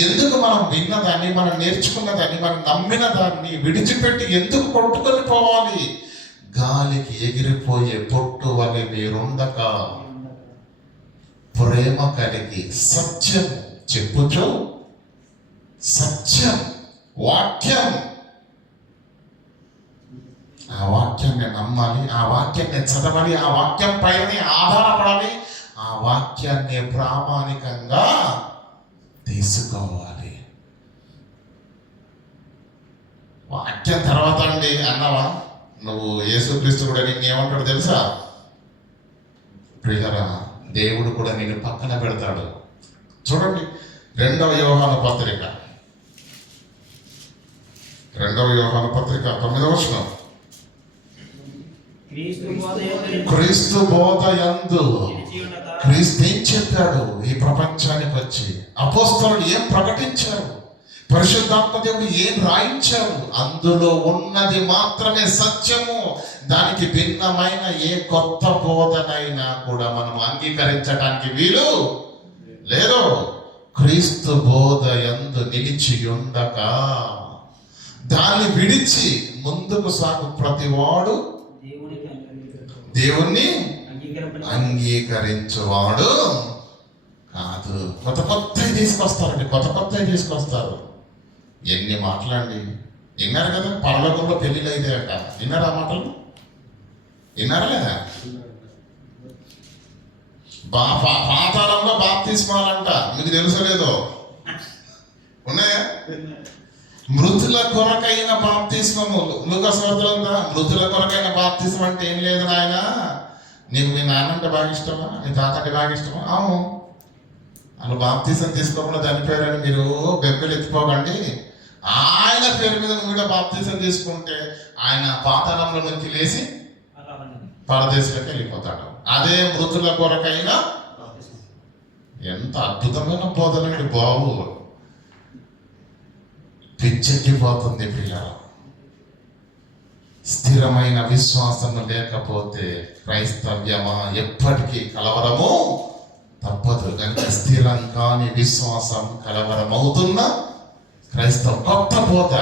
ఎందుకు మనం విన్నదాన్ని, మనం నేర్చుకున్న దాన్ని, మనం నమ్మిన దాన్ని విడిచిపెట్టి ఎందుకు కొట్టుకొని పోవాలి? గాలికి ఎగిరిపోయే పొట్టు వలె మీరుండక ప్రేమ కలిగి సత్యం చెప్పుచు, సత్యం వాక్యం, ఆ వాక్యాన్ని నమ్మాలి, ఆ వాక్యాన్ని చదవాలి, ఆ వాక్యం పైన ఆధారపడాలి, ఆ వాక్యాన్ని ప్రామాణికంగా తీసుకోవాలి. వాక్యం తర్వాత అండి అన్నావా, నువ్వు యేసుక్రీస్తు కూడా నిన్ను ఏమంటాడు తెలుసా? ప్రియులరా, దేవుడు కూడా నిన్ను పక్కన పెడతాడు. చూడండి 2వ యోహాను పత్రిక 9వ వచనం. క్రీస్తు బోధ యందు క్రీస్తు ఏం చెప్పాడు ఈ ప్రపంచానికి వచ్చి? అపోస్తలులు ఏం ప్రకటించారు? పరిశుద్ధాత్మ దేవుడు ఏం రాయించారు? అందులో ఉన్నది మాత్రమే సత్యము. దానికి భిన్నమైన ఏ కొత్త బోధనైనా కూడా మనం అంగీకరించడానికి వీలు లేదు. క్రీస్తు బోధ యందు నిలిచి ఉండక దాన్ని విడిచి ముందుకు సాగు ప్రతివాడు దేవుణ్ణి అంగీకరించువాడు కాదు. కొత్తవి తీసుకొస్తారు. ఎన్ని మాటలండి విన్నారు కదా? పరలోకంలో పెళ్లిళ్ళు అయితే అంట, విన్నారా మాటలు? విన్నారా లేదా? పాతాళంలో బాప్తిస్మాలంట, మీకు తెలుసో లేదో? ఉన్నాయా? మృతుల కొరకైన బాప్తిస్మము. లూకాసు వార్తలంతా మృతుల కొరకైన బాప్తిస్మం అంటే ఏం లేదు నాయన, నీకు మీ నాన్నంటే బాగా ఇష్టమా, నీ తాత అంటే బాగా ఇష్టమా? అవును, అలా బాప్తిసం తీసుకోకుండా చనిపోయారని మీరు బెబ్బలు ఎత్తిపోకండి. ఆయన పేరు మీద నువ్వు కూడా బాప్తిసం తీసుకుంటే ఆయన పాతాళంలో నుంచి లేచి పరదేశంలోకి వెళ్ళిపోతాడు. అదే మృతుల కొరకైనా. ఎంత అద్భుతమైన బోధనండి బాబు, పిచ్చెక్కిపోతుంది పిల్లలు. స్థిరమైన విశ్వాసము లేకపోతే క్రైస్తవ్యమా ఎప్పటికీ కలవరము తప్పదు. కనుక స్థిరం కాని విశ్వాసం కలవరమవుతున్న క్రైస్తవం. కొత్త బోధ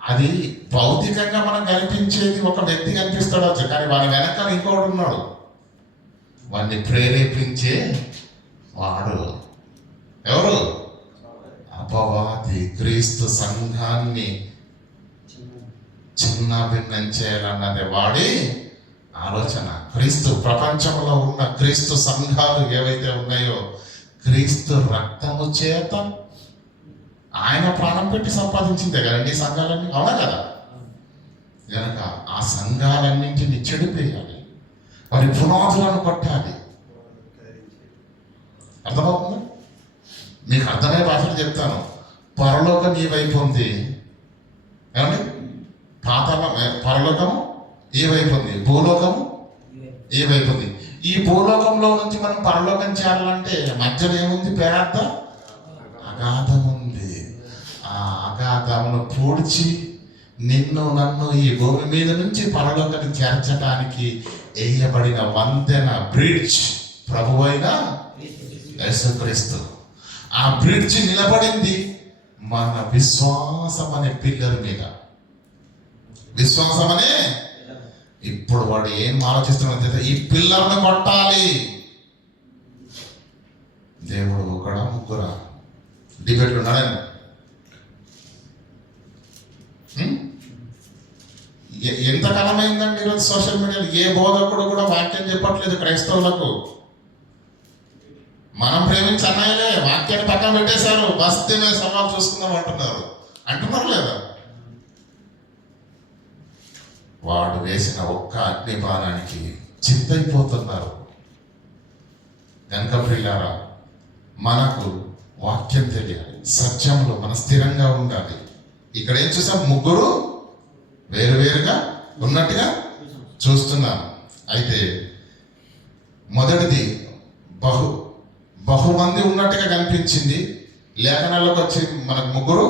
అది భౌతికంగా మనం కనిపించేది ఒక వ్యక్తి కనిపిస్తాడు, కానీ వాడి వెనకాల ఇంకోటి ఉన్నాడు, వాడిని ప్రేరేపించే వాడు ఎవరు? అపవాది. క్రీస్తు సంఘాన్ని చిన్న భిన్నం చేయాలన్నది వాడి ఆలోచన. క్రీస్తు ప్రపంచంలో ఉన్న క్రీస్తు సంఘాలు ఏవైతే ఉన్నాయో క్రీస్తు రక్తము చేత ఆయన ప్రాణం పెట్టి సంపాదించిందే కదండి ఈ సంఘాలన్నీ, అవునా కదా? కనుక ఆ సంఘాలన్నింటినీ చెడిపోయాలి, వారి పునాదులను కొట్టాలి. అర్థమవుతుంది? మీకు అర్థమయ్యే భాషలు చెప్తాను. పరలోకం ఈ వైపు ఉంది, ఏమండి? పరలోకము ఈ వైపు ఉంది, భూలోకము ఈ వైపు ఉంది. ఈ భూలోకంలో నుంచి మనం పరలోకం చేరాలంటే మధ్యలో ఏముంది? పెద్ద అగాధం ఉంది. ఆ అగాధమును పూడ్చి నిన్ను నన్ను ఈ భూమి మీద నుంచి పరలోకాన్ని చేర్చడానికి వేయబడిన వంతెన, బ్రిడ్జ్ ప్రభువైన యేసుక్రీస్తు. ఆ బ్రిడ్జ్ నిలబడింది మన విశ్వాసం అనే పిల్లర్ మీద. విశ్వాసం అనే, ఇప్పుడు వాడు ఏం ఆలోచిస్తున్నాడు? ఈ పిల్లర్ను కొట్టాలి. దేవుడు ఒకడా ముగ్గురా? డిబేట్లు ఉన్నాడని ఎంతకాలం అయిందండి ఈరోజు సోషల్ మీడియాలో ఏ బోధకుడు కూడా వాక్యం చెప్పట్లేదు క్రైస్తవులకు. మనం ప్రేమించి అన్నాయలే వాక్యాన్ని పక్కన పెట్టేశారు, బస్తీ మీద సవాలు చూసుకుందాం అంటున్నారు లేదా? వాడు వేసిన ఒక్క అగ్ని బాణానికి చింతైపోతున్నారు. కనుక ప్రియులారా, మనకు వాక్యం తెలియాలి, సత్యంలో మన స్థిరంగా ఉండాలి. ఇక్కడ ఏం చూసాం? ముగ్గురు వేరువేరుగా ఉన్నట్టుగా చూస్తున్నాను. అయితే మొదటిది బహుమంది ఉన్నట్టుగా కనిపించింది, లేఖనాల్లోకి వచ్చి మనకు ముగ్గురు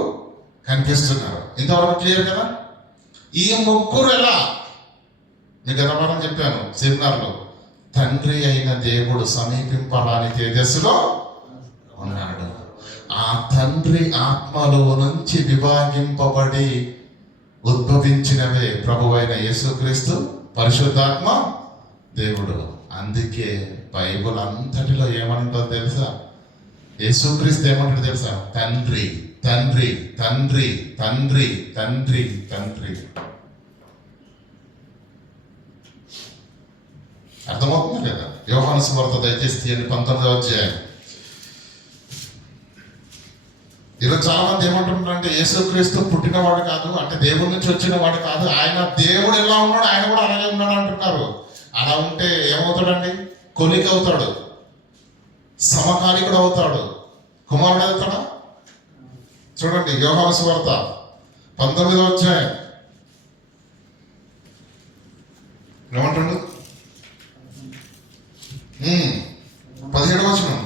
కనిపిస్తున్నారు. ఇంతవరకు క్లియర్ కదా? ఈ ముగ్గురు ఎలా? మీకు గతవారం చెప్పాను సెమినార్లో, తండ్రి అయిన దేవుడు సమీపింపరాని తేజస్సులో ఉన్నాడు. ఆ తండ్రి ఆత్మలో నుంచి విభాగింపబడి ఉద్భవించినవే ప్రభువైన యేసుక్రీస్తు, పరిశుద్ధాత్మ దేవుడు. అందుకే బైబుల్ అంతటిలో ఏమంటుందో తెలుసా? యేసుక్రీస్తు ఏమంటాడు తెలుసా? తండ్రి తండ్రి తండ్రి తండ్రి తండ్రి తండ్రి. అర్థమవుతుంది లేదా? యోహాను సువార్త దయచేసి తీయండి, 19వ అధ్యాయం. ఈరోజు చాలా మంది ఏమంటున్నారంటే యేసుక్రీస్తు పుట్టినవాడు కాదు, అంటే దేవుడి నుంచి వచ్చిన వాడు కాదు, ఆయన దేవుడు ఎలా ఉన్నాడు ఆయన కూడా అలాగే ఉన్నాడు అంటున్నారు. అలా ఉంటే ఏమవుతాడండి? కొలిక అవుతాడు, సమకాలికుడు అవుతాడు, కుమారుడు అవుతాడా? చూడండి యోహాను సువార్త 19వ అధ్యాయం ఏమంటాడు? 17వ వచనం,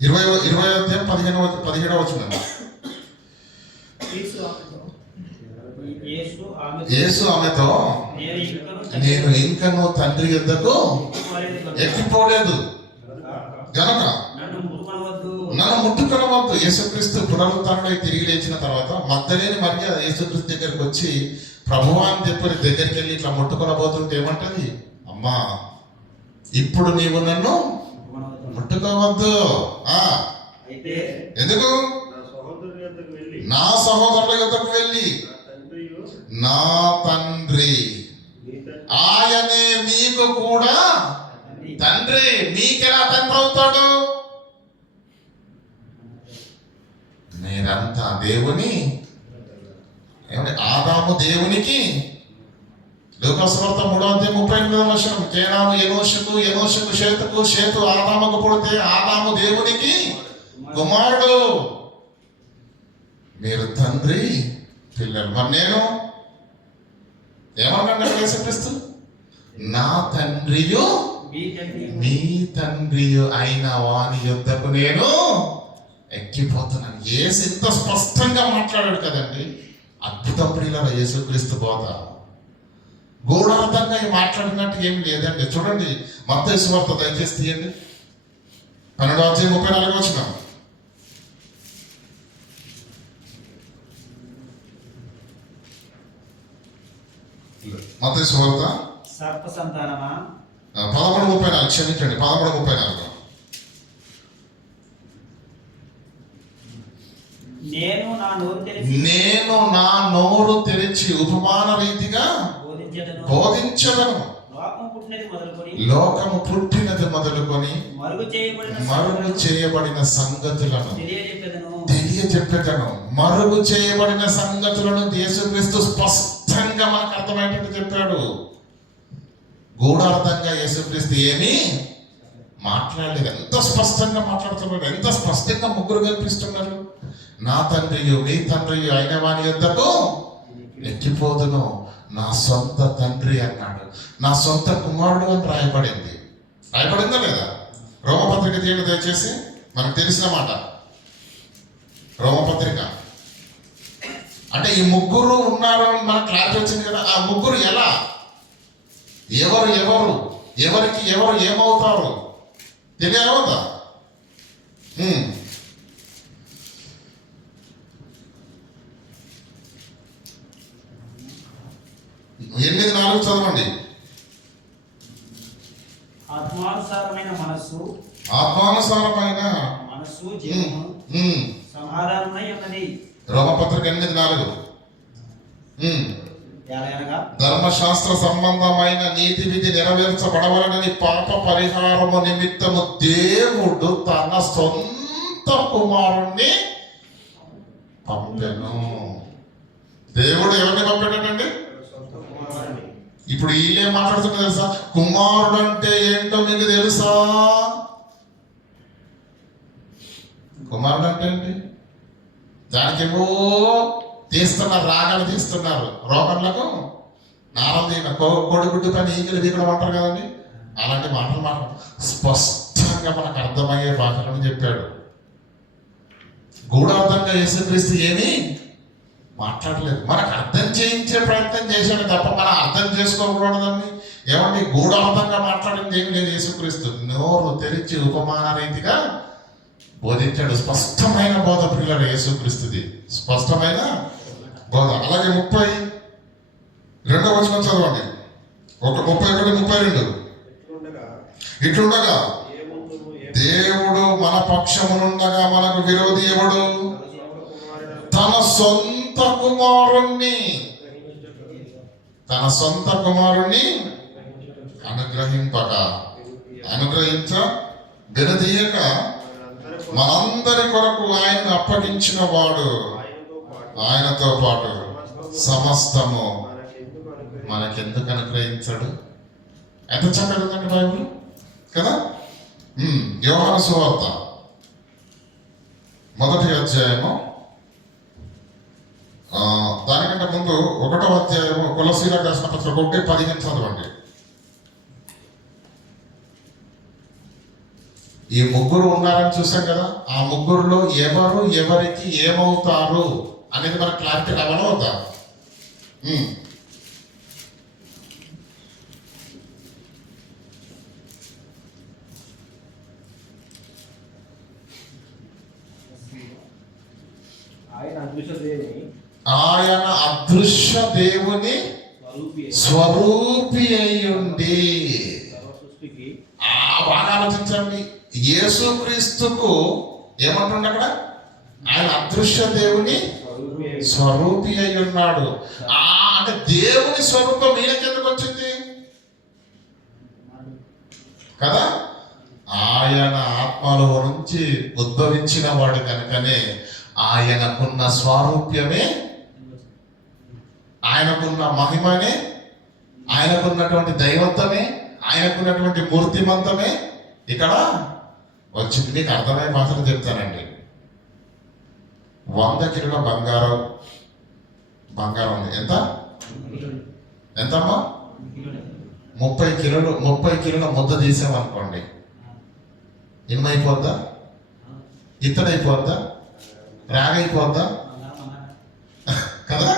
20వ అధ్యాయం 17వ వచనం. యేసు ఆమెతో, నేను ఇంకను తండ్రి యొద్దకు ఎక్కిపోలేదు గనక నన్ను ముట్టుకొనవద్దు. యేసుక్రీస్తు పునరుత్థానుడై తిరిగి లేచిన తర్వాత మగ్దలేని మరియ యేసుక్రీస్తు దగ్గరికి వచ్చి ప్రభువా అని చెప్పి దగ్గరికి వెళ్ళి ఇట్లా ముట్టుకొనబోతుంటే ఏమంటది? అమ్మా, ఇప్పుడు నీవు నన్ను ముట్టుకోవద్దు. ఎందుకు? నా సహోదరుల యొద్దకు వెళ్ళి నా తండ్రి ఆయనే మీకు కూడా తండ్రి. మీకెలా తండ్రి అవుతాడు? మీరంతా దేవుని, ఆదాము దేవునికి. లూకాసు వార్త 3వ అధ్యాయం 38వ వచనం, కేనాను ఎనోషుకు, ఎనోషుకు షేతుకు, షేతు ఆదాముకు పుడితే ఆదాము దేవునికి కుమారుడు. మీరు తండ్రి పిల్లలు. మరి నేను ఏమన్నా యేసుక్రీస్తు? నా తండ్రియు మీ తండ్రియు అయిన వాని యొద్దకు నేను ఎక్కిపోతున్నాను. యేసు ఇంత స్పష్టంగా మాట్లాడాడు కదండి. అద్భుతం ప్రియులారా యేసుక్రీస్తు బోధ. గూఢార్థంగా మాట్లాడినట్టు ఏం లేదండి. చూడండి మత్తయి సువార్త దయచేసి తీయండి, 12వ అధ్యాయం 34వ వచనం. మత్తయి సువార్త సర్ప సంతానమా 13:34, క్షమించండి 13:34. నేను నా నోరు తెరిచి ఉపమాన రీతిగా బోధించదను. లోకం పుట్టిన లోకము పుట్టినది మొదలుకొని మరుగు మరుగు చేయబడిన సంగతులను తెలియజెప్పెదను. తెలియజెప్పేటను. మరుగు చేయబడిన సంగతులను యేసుక్రీస్తు స్పష్టంగా మనకు అర్థమయ్యేటట్టు చెప్పాడు. గూఢార్థంగా యేసుక్రీస్తు ఏమీ మాట్లాడలేదు. ఎంత స్పష్టంగా మాట్లాడుతున్నాడు, ఎంత స్పష్టంగా ముగ్గురు కల్పిస్తున్నారు. నా తండ్రియు నీ తండ్రియు అయిన వాని యొద్దకు ఎక్కిపోదును. నా సొంత తండ్రి అన్నాడు, నా సొంత కుమారుడు అని రాయబడిందా లేదా? రోమపత్రిక తీయండి దయచేసి, మనకు తెలిసిన మాట. రోమపత్రిక అంటే ఈ ముగ్గురు ఉన్నారు అని మనకు క్లారిటీ వచ్చింది కదా. ఆ ముగ్గురు ఎలా, ఎవరికి ఎవరు ఏమవుతారు తెలియవద్దా? 8:4 చదవండి. ఆత్మానుసారమైన మనస్సు జీవము సమాధానమై ఉన్నది. రోమపత్రిక 8:4. ఎలాగనగా ధర్మశాస్త్ర సంబంధమైన నీతి విధి నెరవేర్చబడవలనని పాప పరిహారము నిమిత్తము దేవుడు తన సొంత కుమారుణ్ణి పంపెను. దేవుడు ఎవరిని పంపాడండి? ఇప్పుడు వీళ్ళేం మాట్లాడుతున్నా తెలుసా? కుమారుడు అంటే ఏంటో మీకు తెలుసా? కుమారుడు అంటే ఏంటి? దానికేమో తీస్తున్నారు, రాగాలు తీస్తున్నారు. రోగన్లకు నారం తీయడం, కోడిగుడ్డు పని ఈగలు వీగడం అంటారు కదండి. అలాంటి మాటలు స్పష్టంగా మనకు అర్థమయ్యే భాషలను చెప్పాడు. గూఢార్థంగా యేసుక్రీస్తు ఏమీ మాట్లాడలేదు. మనకు అర్థం చేయించే ప్రయత్నం చేశాడు తప్ప మనం అర్థం చేసుకోకూడదని ఏమండి గూఢార్థంగా మాట్లాడింది ఏం లేదు. యేసుక్రీస్తు నోరు తెరిచి ఉపమాన రీతిగా బోధించాడు. స్పష్టమైన బోధ ప్రియులారా యేసుక్రీస్తుది, స్పష్టమైన బోధ. అలాగే 32వ వచనం చదవండి. 31-32. ఇట్లుండగా దేవుడు మన పక్షమునుండగా మనకు విరోధి ఎవడు? తన సొంత కుమారుణ్ణి అనుగ్రహించ విడదీయక మనందరి కొరకు ఆయన అప్పగించిన వాడు, ఆయనతో పాటు సమస్తము మనకెందుకు అనుగ్రహించాడు? ఎంత చక్కగా ఉందండి బైబిల్ కదా. యోహాను సువార్త 1వ అధ్యాయము, దానికంటే ముందు 1వ అధ్యాయము కొలసీలకు రాసిన పత్రిక 1:15 చదవండి. ఈ ముగ్గురు ఉన్నారని చూసాం కదా. ఆ ముగ్గురులో ఎవరు ఎవరికి ఏమవుతారు అనేది మనకు క్లారిటీ రావాలా వద్దా? ఆయన అదృశ్య దేవుని స్వరూపి అయ్యుండి. బాగా ఆలోచించండి. యేసుక్రీస్తుకు ఏమంటుండ అక్కడ? ఆయన అదృశ్య దేవుని స్వరూపి అయి ఉన్నాడు. అంటే దేవుని స్వరూపం ఈయనకెందుకు వచ్చింది కదా? ఆయన ఆత్మలో నుంచి ఉద్భవించిన వాడు కనుకనే ఆయనకున్న స్వారూప్యమే, ఆయనకున్న మహిమనే, ఆయనకున్నటువంటి దైవత్వమే, ఆయనకున్నటువంటి మూర్తిమంతమే ఇక్కడ వచ్చింది. మీకు అర్థమయ్యే భాషలు చెప్తానండి. 100 కిలోల బంగారం ఉంది. ఎంతమ్మా? 30 కిలోల ముద్ద తీసామనుకోండి, ఇనుమైపోద్దా? ఇత్తడైపోద్దా? రాగైపోద్దా? కదా.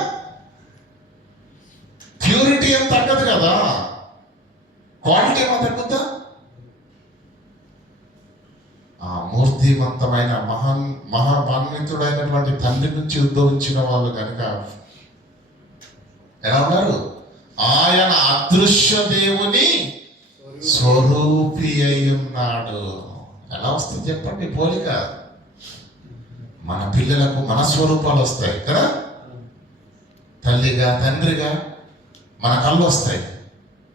ప్యూరిటీ ఏం తగ్గదు కదా, క్వాలిటీ ఏమో తగ్గుద్దా? ఆ మూర్తిమంతమైన మహాన్వితుడైనటువంటి తండ్రి నుంచి ఉద్భవించిన వాళ్ళు కనుక ఎలా ఉన్నారు? ఆయన అదృశ్య దేవుని స్వరూపి అయి ఉన్నాడు. ఎలా వస్తుంది చెప్పండి పోలిక? మన పిల్లలకు మన స్వరూపాలు వస్తాయి కదా. తల్లిగా తండ్రిగా మన కళ్ళు వస్తాయి.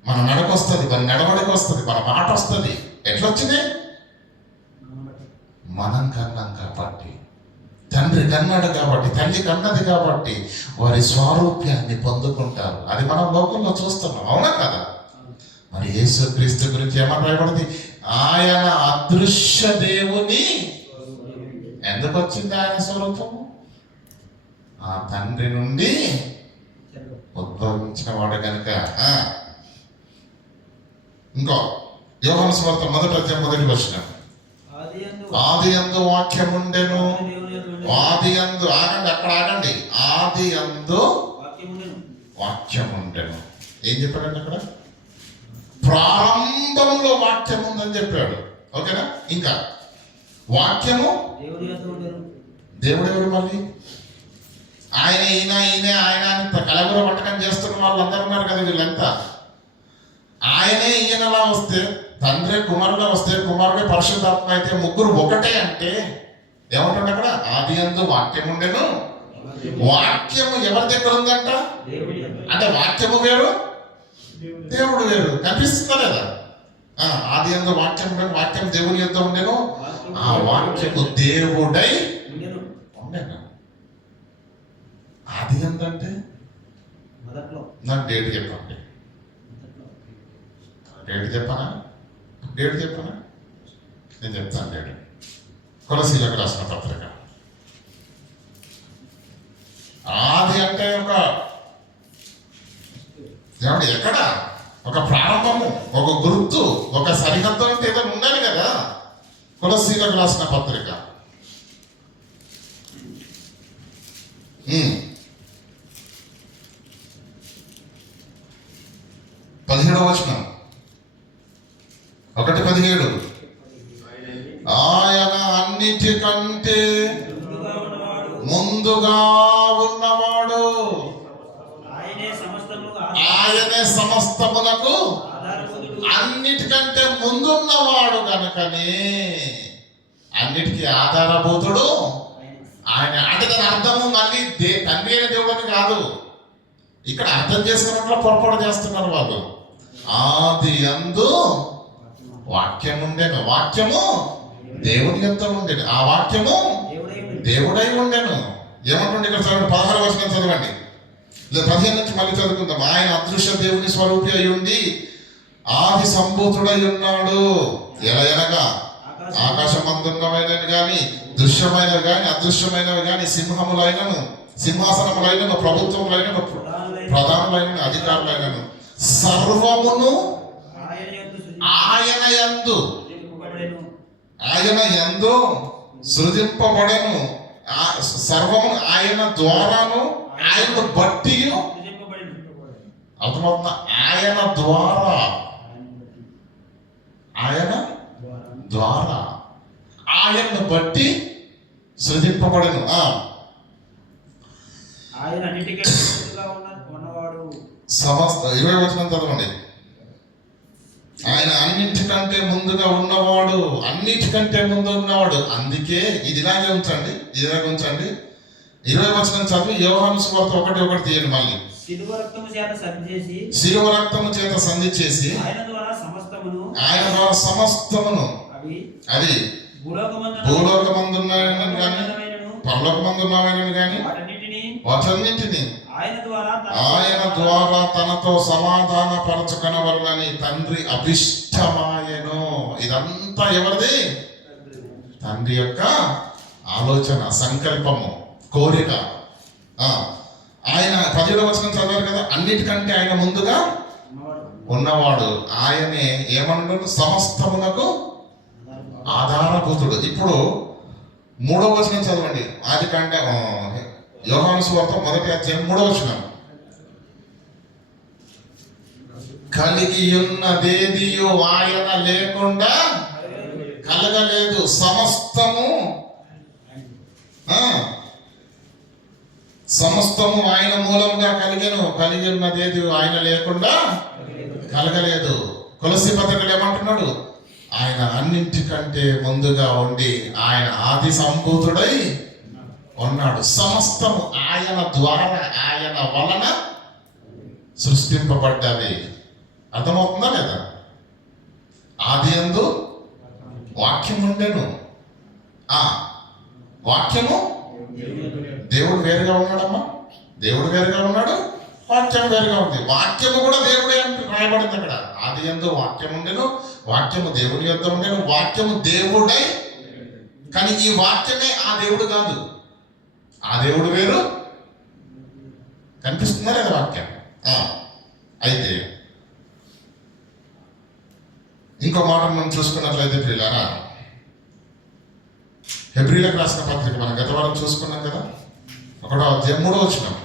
మన నడక వస్తుంది, మన నడవడిక వస్తుంది, మన మాట వస్తుంది. ఎట్లొచ్చింది? మనం కన్నాం కాబట్టి, తండ్రి కన్నాడు కాబట్టి, తల్లి కన్నది కాబట్టి వారి స్వారూప్యాన్ని పొందుకుంటారు. అది మనం లోకంలో చూస్తున్నాం, అవునా కదా? మరి యేసుక్రీస్తు గురించి ఏమని రాయబడింది? ఆయన అదృశ్య దేవుని. ఎందుకు వచ్చింది ఆయన స్వరూపము? ఆ తండ్రి నుండి ఉద్భవించిన వాడు కనుక. ఇంకో యోహాను సువార్త 1:1 ఆదియందు వాక్యం ఉండెను. ఆదియందు ఆగండి, అక్కడ ఆగండి. ఆదియందు వాక్యం ఉండెను. ఏం చెప్పాడండి అక్కడ? ప్రారంభంలో వాక్యం ఉందని చెప్పాడు. ఓకేనా? ఇంకా వాక్యము దేవుడు ఎవరు? మళ్ళీ ఆయన ఈయన ఈయనే ఆయన కలగుర వంటకం చేస్తున్న వాళ్ళందరూ ఉన్నారు కదా, వీళ్ళంతా ఆయనే ఈయనలా వస్తే, తండ్రి కుమారుగా వస్తే, కుమారుడే పరిశుద్ధాత్మ అయితే, ముగ్గురు ఒకటే అంటే ఏమంటాడు అక్కడ? ఆది యందు వాక్యం ఉండెను. వాక్యము ఎవరి దగ్గర ఉందంట? అంటే వాక్యము వేరు, దేవుడు వేరు. కనిపిస్తుందా లేదా? ఆది యందు వాక్యం ఉండెను, వాక్యం దేవుని యొద్ద ఉండెను, ఆ వాక్యము దేవుడై ఉండెను. ఆది యందు అంటే నాకు డేట్ చెప్పండి. డేట్ చెప్పనా? డేట్ చెప్పనా? నేను చెప్తాను డేట్. కొలసీలకు రాసిన పత్రిక. ఆది అంటే ఏమండి ఎక్కడ? ఒక ప్రారంభము, ఒక గుర్తు, ఒక సరిహద్దు అంటే ఏదో ఉండాలి కదా. కొలసీలకు రాసిన పత్రిక 17వ 1:17 ఆయన అన్నిటికంటే ముందుగా ఉన్నవాడు, ఆయనే సమస్తమునకు అన్నిటికంటే ముందున్నవాడు కనుకనే అన్నిటికీ ఆధారభూతుడు ఆయన. అంటే దాని అర్థము మళ్ళీ తండ్రి అయిన దేవుడు అని కాదు. ఇక్కడ అర్థం చేసుకున్నట్లు పొరపాటు చేస్తున్నారు వాళ్ళు. ఆది యందు వాక్యం ఉండెను, వాక్యము దేవుని యొద్ద ఉండెను, ఆ వాక్యము దేవుడై ఉండెను. ఏమంటుండే ఇక్కడ చదవండి, 16వ చదవండి, 15 నుంచి మళ్ళీ చదువుకుందాం. ఆయన అదృశ్య దేవుని స్వరూపి అయి ఉండి ఆది సంభూతుడై ఉన్నాడు. ఎలా అనగా ఆకాశమందున్నమైనవి కానీ, దృశ్యమైనవి కానీ, అదృశ్యమైనవి కానీ, సింహములైనను, సింహాసనములైనను, ప్రభుత్వములైనను, ప్రధానులైన, అధికారులైనను సర్వమును ఆయన యందు సృజింపబడెను. సర్వము ఆయన ద్వారాను, ఆయనను బట్టి. అర్థమవుతుందా? ఆయన ద్వారా, ఆయన ద్వారా, ఆయనను బట్టి సృజింపబడెను. ఆయన అన్నిటికంటే ముందుగా ఉన్నవాడు. సమస్త 20వ చదవండి. ఆయన అన్నింటికంటే ముందుగా ఉన్నవాడు, అన్నిటికంటే ముందు ఉన్నవాడు. అందుకే ఇది ఇలాగే ఉంచండి, ఇది ఇలాగే ఉంచండి. 20వ చదివి యోహాను సువార్త 1:1 తీయండి. మళ్ళీ శిలువ రక్తము చేత సంధి చేసి ఆయన ద్వారా సమస్తమును అది భూలోకమందున్నవైనను కానీ, పరలోకమందున్నవైనను కానీ వాటన్నిటిని ఆయన ద్వారా తనతో సమాధాన పరచుకొనవలెనని తండ్రి అభిష్టమాయెను. ఇదంతా ఎవరిది? తండ్రి యొక్క ఆలోచన, సంకల్పము, కోరిక. ఆయన 17వ చదివారు కదా, అన్నిటికంటే ఆయన ముందుగా ఉన్నవాడు. ఆయనే ఏమన్నాడు? సమస్తమునకు ఆధారభూతుడు. ఇప్పుడు 3వ చదవండి. ఆది కంటే యోహాను సువార్త 1:3 కలిగి ఉన్నదేదియో ఆయన లేకుండా కలగలేదు. సమస్తము ఆయన మూలంగా కలిగెను. కలిగి ఉన్నదేది ఆయన లేకుండా కలగలేదు. కొలసీ పత్రికలు ఏమంటున్నాడు? ఆయన అన్నింటికంటే ముందుగా ఉండి ఆయన ఆది సంభూతుడై ఉన్నాడు. సమస్తము ఆయన ద్వారా, ఆయన వలన సృష్టింపబడ్డవి. అర్థమవుతుందా లేదా? ఆది యందు వాక్యం ఉండెను. వాక్యము దేవుడు వేరుగా ఉన్నాడమ్మా. దేవుడు వేరుగా ఉన్నాడు, వాక్యం వేరుగా ఉంది. వాక్యము కూడా దేవుడే అంటే రాయబడింది అక్కడ. ఆది యందు వాక్యం ఉండెను, వాక్యము దేవుడి యొద్ద ఉండెను, వాక్యము దేవుడై. కానీ ఈ వాక్యమే ఆ దేవుడు కాదు. ఆ దేవుడు వేరు. కనిపిస్తుందా లేదా వాక్యం? అయితే ఇంకో మాట మనం చూసుకున్నట్లయితే ప్రియులారా, హెబ్రీలకు రాసిన పత్రిక మనం గత వారం చూసుకున్నాం కదా, 1వ అధ్యాయం 3వ వచనం.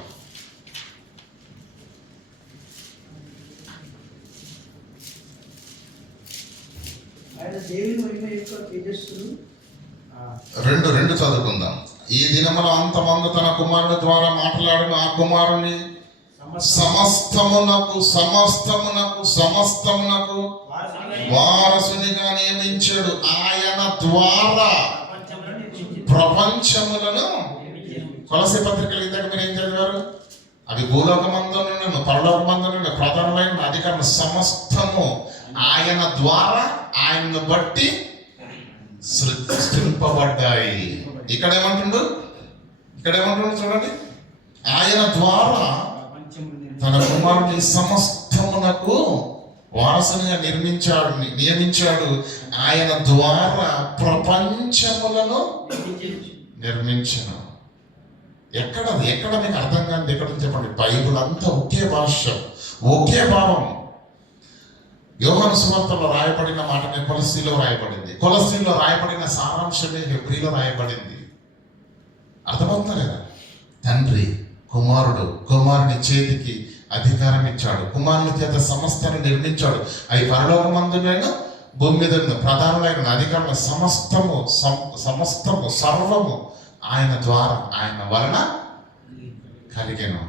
రెండు చదువుకుందాం. ఈ దినముల అంతమందు తన కుమారుడు ద్వారా మాట్లాడిన ఆ కుమారుని సమస్తమునకు వారసునిగా నియమించాడు. ఆయన ద్వారా ప్రపంచములను. కొలసీ పత్రికలు ఇందాక మీరు ఏం చదివారు? అవి భూలోకమందును పరలోకమందును ప్రధానమైన అధికారం సమస్తము ఆయన ద్వారా, ఆయనను బట్టి సృష్టింపబడ్డాయి. ఇక్కడ ఏమంటుండు చూడండి, ఆయన ద్వారా తన కుమారుని సమస్తమునకు వారసునిగా నియమించాడు. ఆయన ద్వారా ప్రపంచములను నిర్మించను. ఎక్కడ మీకు అర్థం కాదు? ఎక్కడ చెప్పండి. బైబుల్ అంతా ఒకే భాష, ఒకే భావం. యోహాను సువార్తలో రాయబడిన మాటనే కొలస్సీలో రాయబడింది. కొలస్సీలో రాయబడిన సారాంశమే హెబ్రీలో రాయబడింది. అర్థమవుతుందా లేదా? తండ్రి కుమారుని చేతికి అధికారం ఇచ్చాడు. కుమారుని చేత సమస్తాన్ని నిర్మించాడు. అవి పరలోకమందునైనా భూమి మీద ప్రధానమైన అధికారం సమస్తము సర్వము ఆయన ద్వారా, ఆయన వలన కలిగెను.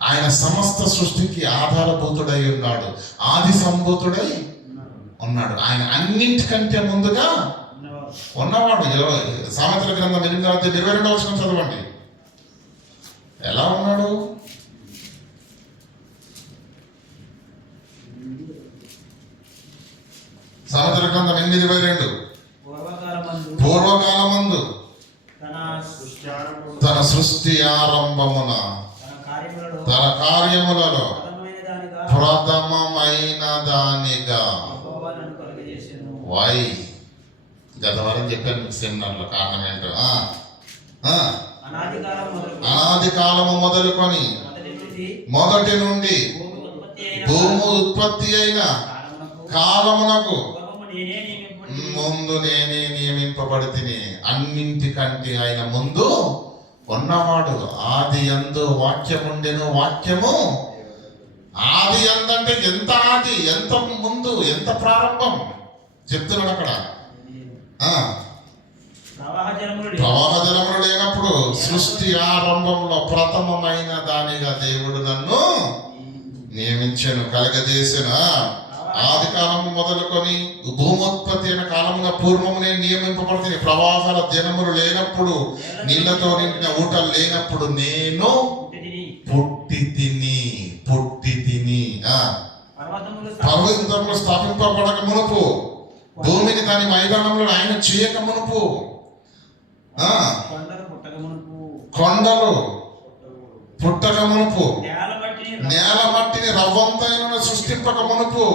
ఆయన సమస్త సృష్టికి ఆధారభూతుడై ఉన్నాడు, ఆది సంభూతుడై ఉన్నాడు. ఆయన అన్నింటికంటే ముందుగా ఉన్నవాడు. సామెతల గ్రంథం 8వ అధ్యాయం 22వ వచనం చదవండి. ఎలా ఉన్నాడు? సామెతల గ్రంథం 8:22. పూర్వకాలమందు తన సృష్టి ఆరంభమున తన కార్యములలో ప్రథమమైన దానిగా. గత వారం చెప్పాను సెమినార్లో. కారణం ఏంటో, అనాది కాలము మొదలుకొని మొదటి నుండి భూమి ఉత్పత్తి అయిన కాలమునకు ముందు నేనే నియమింపబడితిని. అన్నింటికంటే ఆయన ముందు ఉన్నవాడు. ఆది యందు వాక్యముండెను, వాక్యము. ఆది యందంటే ఎంత ఆది, ఎంత ముందు, ఎంత ప్రారంభం చెప్తున్నాడు అక్కడ. ప్రవాహ జలములు లేనప్పుడు సృష్టి ఆరంభంలో ప్రథమమైన దానిగా దేవుడు నన్ను నియమించాను, కలగజేసాను. ఆది కాలము మొదలుకొని భూమోత్పత్తి అయిన కాలమున పూర్వము నేను నియమింపబడుతుంది. ప్రవాహాల జనములు లేనప్పుడు, నీళ్లతో నిండిన ఊటలు లేనప్పుడు నేను పుట్టి తిని. పర్వతములు స్థాపింపబడక మునుపు, భూమిని దాని మైదానంలో ఆయన చేయక మునుపు, కొండలు పుట్టక మునుపు, నేల మట్టిని రవ్వంతైన సృష్టింపక మునుపు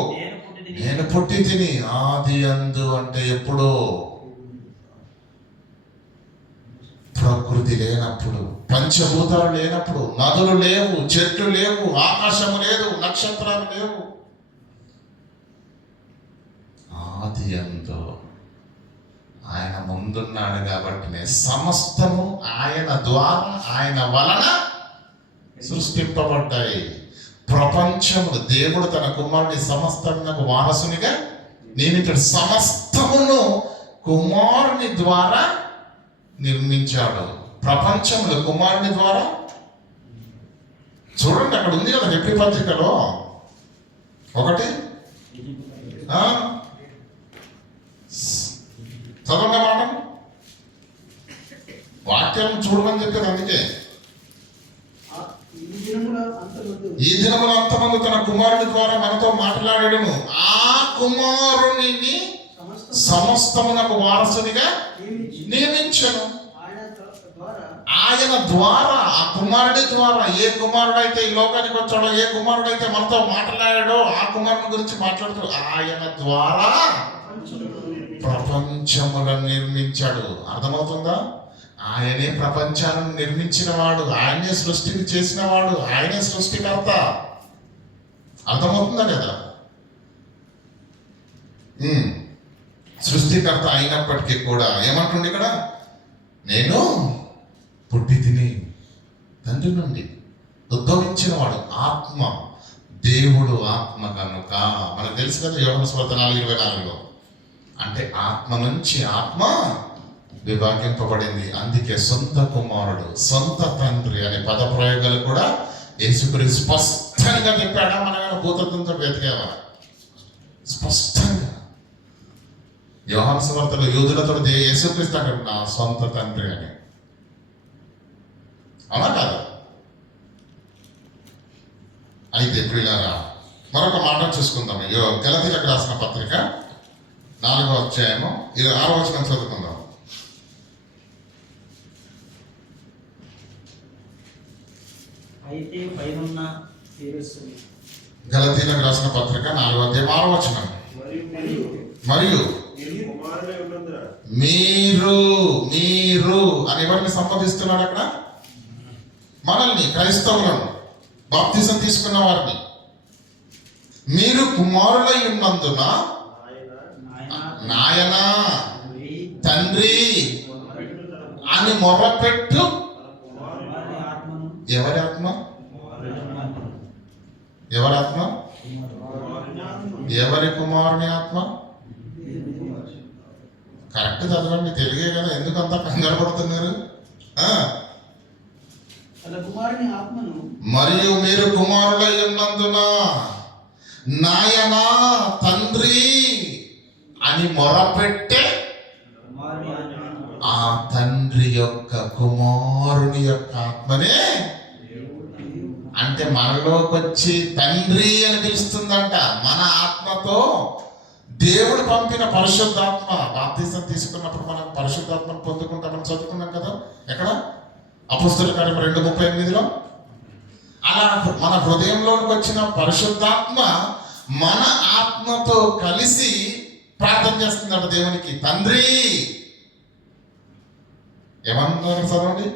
నేను పుట్టి తిని. ఆది యందు అంటే ఎప్పుడు? ప్రకృతి లేనప్పుడు, పంచభూతాలు లేనప్పుడు, నదులు లేవు, చెట్లు లేవు, ఆకాశము లేదు, నక్షత్రాలు లేవు. ఆది యందు ఆయన ముందున్నాడు కాబట్టి సమస్తము ఆయన ద్వారా, ఆయన వలన సృష్టింపబడ్డాయి. ప్రపంచమును దేవుడు తన కుమారుని సమస్తమునకు వారసునిగా నియమించాడు. సమస్తమును కుమారుని ద్వారా నిర్మించాడు. ప్రపంచములు కుమారుని ద్వారా. చూడండి, అక్కడ ఉంది కదా హెబ్రీ పత్రికలో 1 చదవండి మాట. వాక్యం చూడమని చెప్పేది అందుకే. ఈ దినముల అంతమందు సమస్తము తన కుమారుని ద్వారా మనతో మాట్లాడాడును. ఆ కుమారునిని సమస్తమునకు వారసునిగా నియమించను. ఆయన ద్వారా, ఆ కుమారుడి ద్వారా, ఏ కుమారుడైతే ఈ లోకానికి వచ్చాడో, ఏ కుమారుడైతే మనతో మాట్లాడాడో ఆ కుమారుని గురించి మాట్లాడుతూ ఆయన ద్వారా ప్రపంచములను నిర్మించాడు. అర్థమవుతుందా? ఆయనే ప్రపంచాలను నిర్మించిన వాడు, ఆయనే సృష్టిని చేసిన వాడు, ఆయనే సృష్టికర్త. అర్థమవుతుందా లేదా? సృష్టికర్త అయినప్పటికీ కూడా ఏమంటుంది ఇక్కడ? నేను పుట్టి తిని తండ్రి నుండి ఉద్భవించిన వాడు ఆత్మ, దేవుడు ఆత్మ కనుక మనకు తెలుసు కదా, యోహాను సువార్త 4:24 అంటే ఆత్మ నుంచి ఆత్మ విభాగింపబడింది. అందుకే సొంత కుమారుడు, సొంత తండ్రి అనే పద ప్రయోగాలు కూడా యేసుక్రీస్తు స్పష్టంగా చెప్పాడా? మనమేమో భూతత్వంతో వెతికేవా? స్పష్టంగా యోహాను సువార్తలో యూదులతో యేసుక్రీస్తు అంటాడు నా సొంత తండ్రి అని. అవునా కాదా? అయితే ప్రియులారా, మరొక మాట చూసుకుందాం. గలతీయులకు రాసిన పత్రిక 4వ అధ్యాయము 6వ వచనం చదువుకుందాం. అయితే పైనున్న తీరుస్తుంది. గలతీయులకు రాసిన పత్రిక 4వ అధ్యాయం 6వ వచనం. మరియు మీరు అని ఎవరిని సంబోధిస్తున్నాడు అక్కడ? మనల్ని, క్రైస్తవులను, బాప్తిజం తీసుకున్న వారిని. మీరు కుమారులై ఉన్నందున నాయనా తండ్రి అని మొర్రపెట్టు. ఎవరి ఆత్మ? ఎవరాత్మ? ఎవరి కుమారుని ఆత్మ? కరెక్ట్ చదవండి, తెలుగే కదా, ఎందుకు అంతా కంగారు పడుతున్నారు? మరియు మీరు కుమారులై ఉన్నందున నాయనా తండ్రి అని మొరపెట్టే ఆ తండ్రి యొక్క కుమారుని యొక్క ఆత్మనే, అంటే మనలోకి వచ్చి తండ్రి అని పిలుస్తుందంట. మన ఆత్మతో దేవుడు పంపిన పరిశుద్ధాత్మ, బాప్తిజం తీసుకున్నప్పుడు మనం పరిశుద్ధాత్మను పొందుకుంటామని చదువుకున్నాం కదా. ఎక్కడ? అపోస్తలుల కార్యం 2:38. అలా మన హృదయంలోకి వచ్చిన పరిశుద్ధాత్మ మన ఆత్మతో కలిసి ప్రార్థన చేస్తుందట దేవునికి, తండ్రి. ఏమన్నారు చదవండి?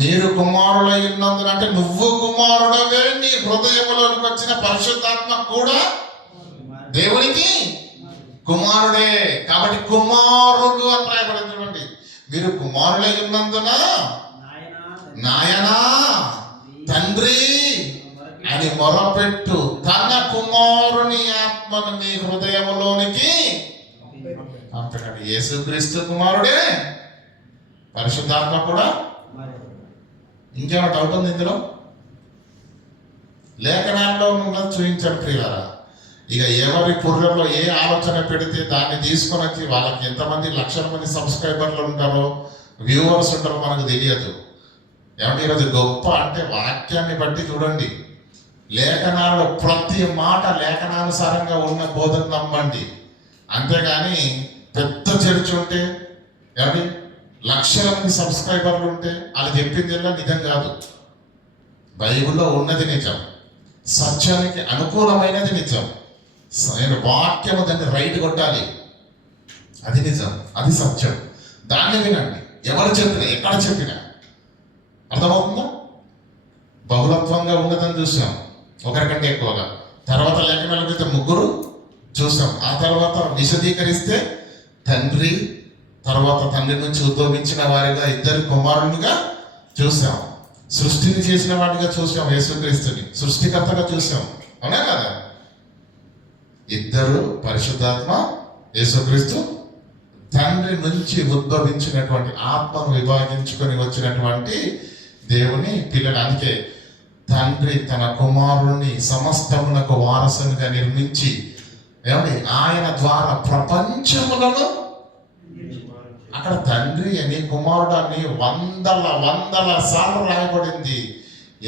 మీరు కుమారులై ఉన్నందున, అంటే నువ్వు కుమారుడవే, నీ హృదయంలోకి వచ్చిన పరిశుద్ధాత్మ కూడా దేవునికి కుమారుడే. కాబట్టి కుమారుడు అని రాయబడింది. చూడండి, మీరు కుమారులై ఉన్నందున నాయనా తండ్రి అని మొరపెట్టు. తన కుమారుని ఆత్మను నీ హృదయంలోనికి పంపినాడు. యేసుక్రీస్తు కుమారుడే, పరిశుద్ధాత్మ కూడా. ఇంకేమైనా డౌట్ ఉంది ఇందులో? లేఖనాల్లో ఉన్నది చూపించాడు ప్రియులారా. ఇక ఎవరి పుర్రెల్లో ఏ ఆలోచన పెడితే దాన్ని తీసుకొని వచ్చి వాళ్ళకి ఎంతమంది లక్షల మంది సబ్స్క్రైబర్లు ఉంటారో, వ్యూవర్స్ ఉంటారో మనకు తెలియదు. ఏమంటే ఈరోజు గొప్ప అంటే వాక్యాన్ని బట్టి చూడండి, లేఖనాల్లో ప్రతి మాట లేఖనానుసారంగా ఉన్న బోధన నమ్మండి. అంతేగాని పెద్ద చర్చ్ ఉంటే, ఏమండి లక్షల మంది సబ్స్క్రైబర్లు ఉంటే అది చెప్పింది నిజం కాదు. బైబిల్లో ఉన్నది నిజం, సత్యానికి అనుకూలమైనది నిజం. వాక్యము దాన్ని రైట్ కొట్టాలి, అది నిజం, అది సత్యం. దాన్ని వినండి, ఎవరు చెప్పినా, ఎక్కడ చెప్పినా. అర్థమవుతుందా? బహుళత్వంగా ఉన్నదని చూసాం, ఒకరికంటే ఎక్కువగా. తర్వాత లేఖనాలకైతే 3 చూసాం. ఆ తర్వాత విశదీకరిస్తే తండ్రి, తర్వాత తండ్రి నుంచి ఉద్భవించిన వారిగా 2 కుమారులుగా చూసాం. సృష్టిని చేసిన వాడిగా చూసాం, యేసుక్రీస్తుని సృష్టికర్తగా చూసాం. అవునా కదా? 2 పరిశుద్ధాత్మ, యేసుక్రీస్తు తండ్రి నుంచి ఉద్భవించినటువంటి ఆత్మను విభాగించుకొని వచ్చినటువంటి దేవుని పిల్లలు. అందుకే తండ్రి తన కుమారుణ్ణి సమస్తమునకు వారసునిగా నిర్మించి, ఏమండి ఆయన ద్వారా ప్రపంచములను, అక్కడ తండ్రి అని కుమారుడు అని వందల సార్లు రాయబడింది.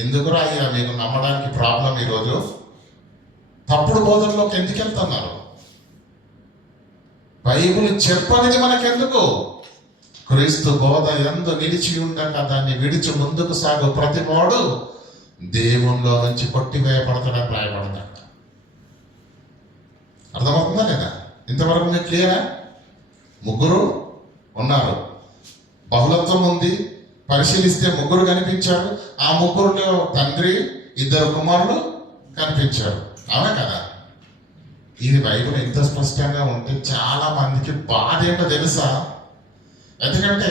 ఎందుకు రాయ్యా మీకు నమ్మడానికి ప్రాబ్లం? ఈరోజు తప్పుడు బోధనలోకి ఎందుకు వెళ్తున్నారు? బైబిల్ చెప్పనిది మనకెందుకు? క్రీస్తు బోధ యందు నిలిచి ఉండక దాన్ని విడిచి ముందుకు సాగు ప్రతివాడు దేవునిలో నుంచి కొట్టివేయబడతాడని రాయబడింది. అర్థమవుతుందా లేదా? ఇంతవరకు మీకు క్లియరా? ముగ్గురు ఉన్నారు, బహుళత్వం ఉంది. పరిశీలిస్తే ముగ్గురు కనిపించారు. ఆ ముగ్గురులో తండ్రి, ఇద్దరు కుమారులు కనిపించారు. అవునా కదా? ఇది బైబిల్ ఎంత స్పష్టంగా ఉంటే చాలా మందికి బాధ ఏంటో తెలుసా? ఎందుకంటే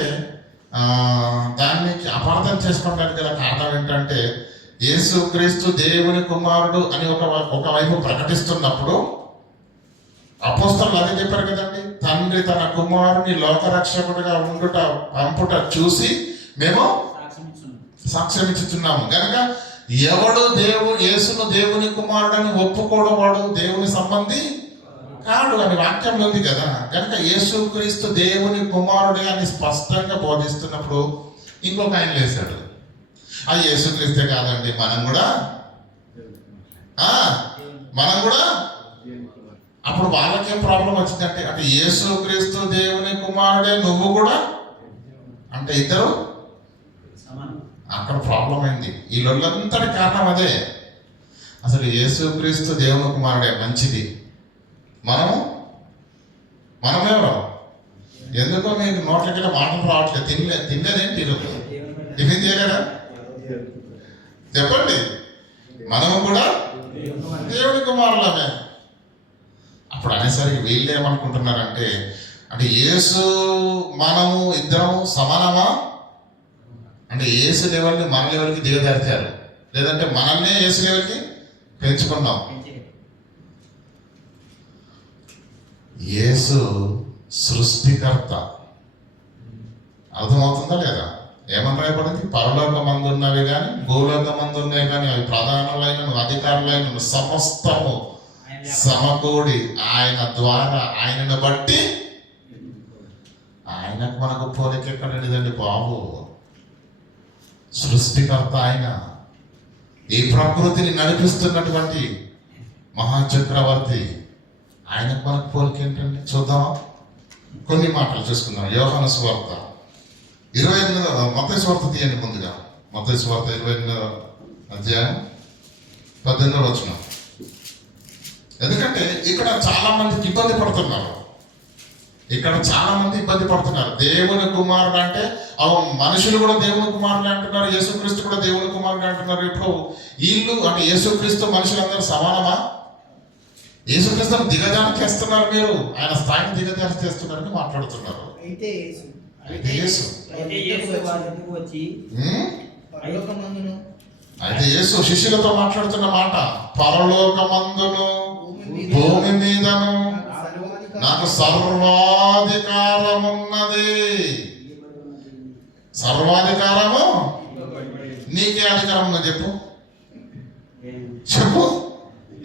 దాన్ని అపార్థం చేసుకోవడానికి గల కారణం ఏంటంటే, యేసుక్రీస్తు దేవుని కుమారుడు అని ఒకవైపు ప్రకటిస్తున్నప్పుడు అపోస్తలులు అదే చెప్పారు కదండి. తండ్రి తన కుమారుని లోకరక్షకుడిగా ఉండుట పంపుట చూసి మేము సాక్ష్యం ఇచ్చుచున్నాము కనుక ఎవడు యేసును దేవుని కుమారుడని ఒప్పుకోవడం వాడు దేవుని సంబంధి కాడు అని వాక్యంలో ఉంది కదా. కనుక యేసుక్రీస్తు దేవుని కుమారుడే అని స్పష్టంగా బోధిస్తున్నప్పుడు ఇంకొక ఆయన లేశాడు, అది యేసుక్రీస్తే కాదండి, మనం కూడా అప్పుడు వాళ్ళకేం ప్రాబ్లం వచ్చిందంటే, అంటే యేసుక్రీస్తు దేవుని కుమారుడే, నువ్వు కూడా అంటే ఇద్దరు అక్కడ ప్రాబ్లం అయింది. ఈ లొల్లంతటి కారణం అదే. అసలు యేసుక్రీస్తు దేవుని కుమారుడే మంచిది, మనమెవరు? ఎందుకో మీకు నోట్లకెళ్ళి మాటలు రావట్లేదు. తినలేదేంటి? ఈరోజు టిఫిన్ చేయలేదా? చెప్పండి. మనము కూడా దేవుని కుమారులమే. అప్పుడు అనేసరికి వీళ్ళు ఏమనుకుంటున్నారంటే, అంటే యేసు మనము ఇద్దరము సమానమా? అంటే యేసు లెవెల్ని మన లెవెల్కి దిగజార్చారు, లేదంటే మనల్నే యేసు లెవెల్కి పెంచుకున్నాం. యేసు సృష్టికర్త. అర్థమవుతుందా లేదా? ఏమని రాయబడింది? పరలోకమందున్నవి కానీ భూలోకమందున్నవి కానీ అవి ప్రధానులైన అధికారులైన సమస్తము సమకూడి ఆయన ద్వారా ఆయనను బట్టి, ఆయనకు మనకు పోలిక ఎక్కడండి బాబు? సృష్టికర్త ఆయన, ఈ ప్రకృతిని నడిపిస్తున్నటువంటి మహాచక్రవర్తి, ఆయనకు మనకు పోలిక ఏంటండి? చూద్దామా? కొన్ని మాటలు చూసుకుందాం. యోహాను సువార్త 28, మత్తయి సువార్త తీయండి ముందుగా. మత్తయి సువార్త 28వ అధ్యాయం 18వ వచనం. ఎందుకంటే ఇక్కడ చాలా మందికి ఇబ్బంది పడుతున్నారు. దేవుని కుమారుడు అంటే మనుషులు కూడా దేవుని కుమారుడు అంటున్నారు, యేసుక్రీస్తు కూడా దేవుని కుమారుడు అంటున్నారు. ఇప్పుడు వీళ్ళు అంటే యేసుక్రీస్తు మనుషులందరూ సమానమా? యేసుక్రీస్తును దిగజారు చేస్తున్నారు, మీరు ఆయన స్థాయిని దిగజారు చేస్తున్నారని మాట్లాడుతున్నారు. అయితే యేసు శిష్యులతో మాట్లాడుతున్న మాట, పరలోకమందును భూమి మీదను నాకు సర్వాధికారం ఉన్నది. సర్వాధికారము నీకే అధికారం ఉందో చెప్పు.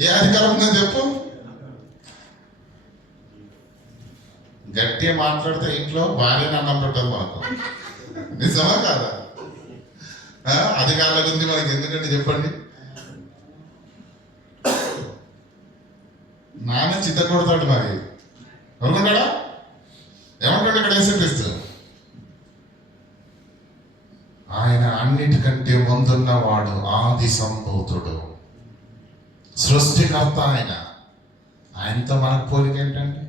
ఏ అధికారం ఉందో చెప్పు. గట్టిగా మాట్లాడితే ఇంట్లో భార్యను అన్నం పెట్టదు మనకు. నిజమా కాదా? అధికారుల గురించి మనకి ఎందుకంటే చెప్పండి. నాన్న చిత్త కొడతాడు, మరి అనుకుంటాడా? ఏమంటాడు ఇక్కడ యేసుక్రీస్తు? ఆయన అన్నిటికంటే ముందున్నవాడు, ఆది సంభూతుడు, సృష్టికర్త. ఆయనతో మనకు పోలిక ఏంటండి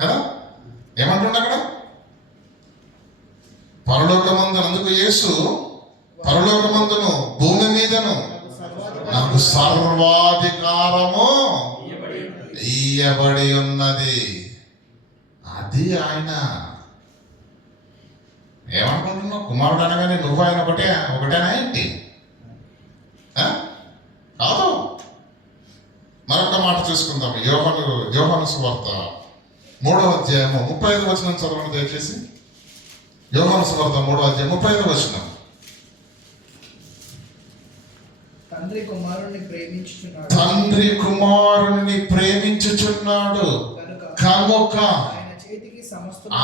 కదా? ఏమంటుండ అక్కడ? పరలోకమందును, అందుకు యేసు పరలోకమందును భూమి మీదను నాకు సర్వాధికారము ఇయ్యబడి ఉన్నది. అది ఆయన. ఏమనుకుంటున్నావు? కుమారుడు అనగానే నువ్వు ఆయన ఒకటేనా ఏంటి? కాదు. మరొక మాట చూసుకుందాం. యోహాను సువార్త 3వ అధ్యాయము 35వ వచనం చదవండి దయచేసి. యోహాను సువార్త 3వ అధ్యాయం 35వ వచనం. తండ్రి కుమారుని ప్రేమించుచున్నాడు కనుక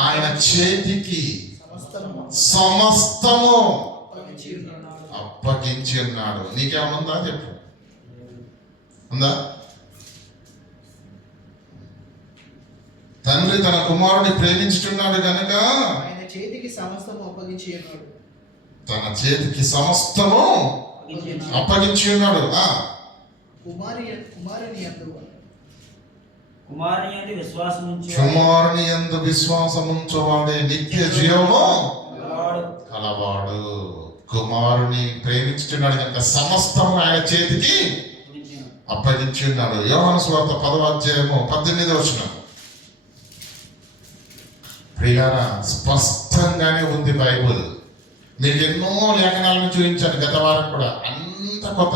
ఆయన చేతికి సమస్తము అప్పగించి ఉన్నాడు. నీకేమన్నా ఉందా చెప్పు. ఉందా? తండ్రి తన కుమారుని ప్రేమించుచున్నాడు గనుక ఆయన చేతికి సమస్తము అప్పగించి ఉన్నాడు. తన చేతికి సమస్తము అప్పగించి ఉన్నాడు. కుమారుని యందు కుమారుని యందు విశ్వాసముంచు కుమారుని యందు విశ్వాసముంచువాడే నిత్య జీవము గలవాడు. కలవాడు. కుమారుని ప్రేమించుచున్నాడు కనుక సమస్తము ఆయన చేతికి అప్పగించి ఉన్నాడు. యోహాను సువార్త 10వ అధ్యాయము 18వ వచనం. ప్రియారా, స్పష్టంగానే ఉంది బైబుల్. మీకు ఎన్నో లేఖనాలను చూపించాను గత వారం కూడా. అంత కొత్త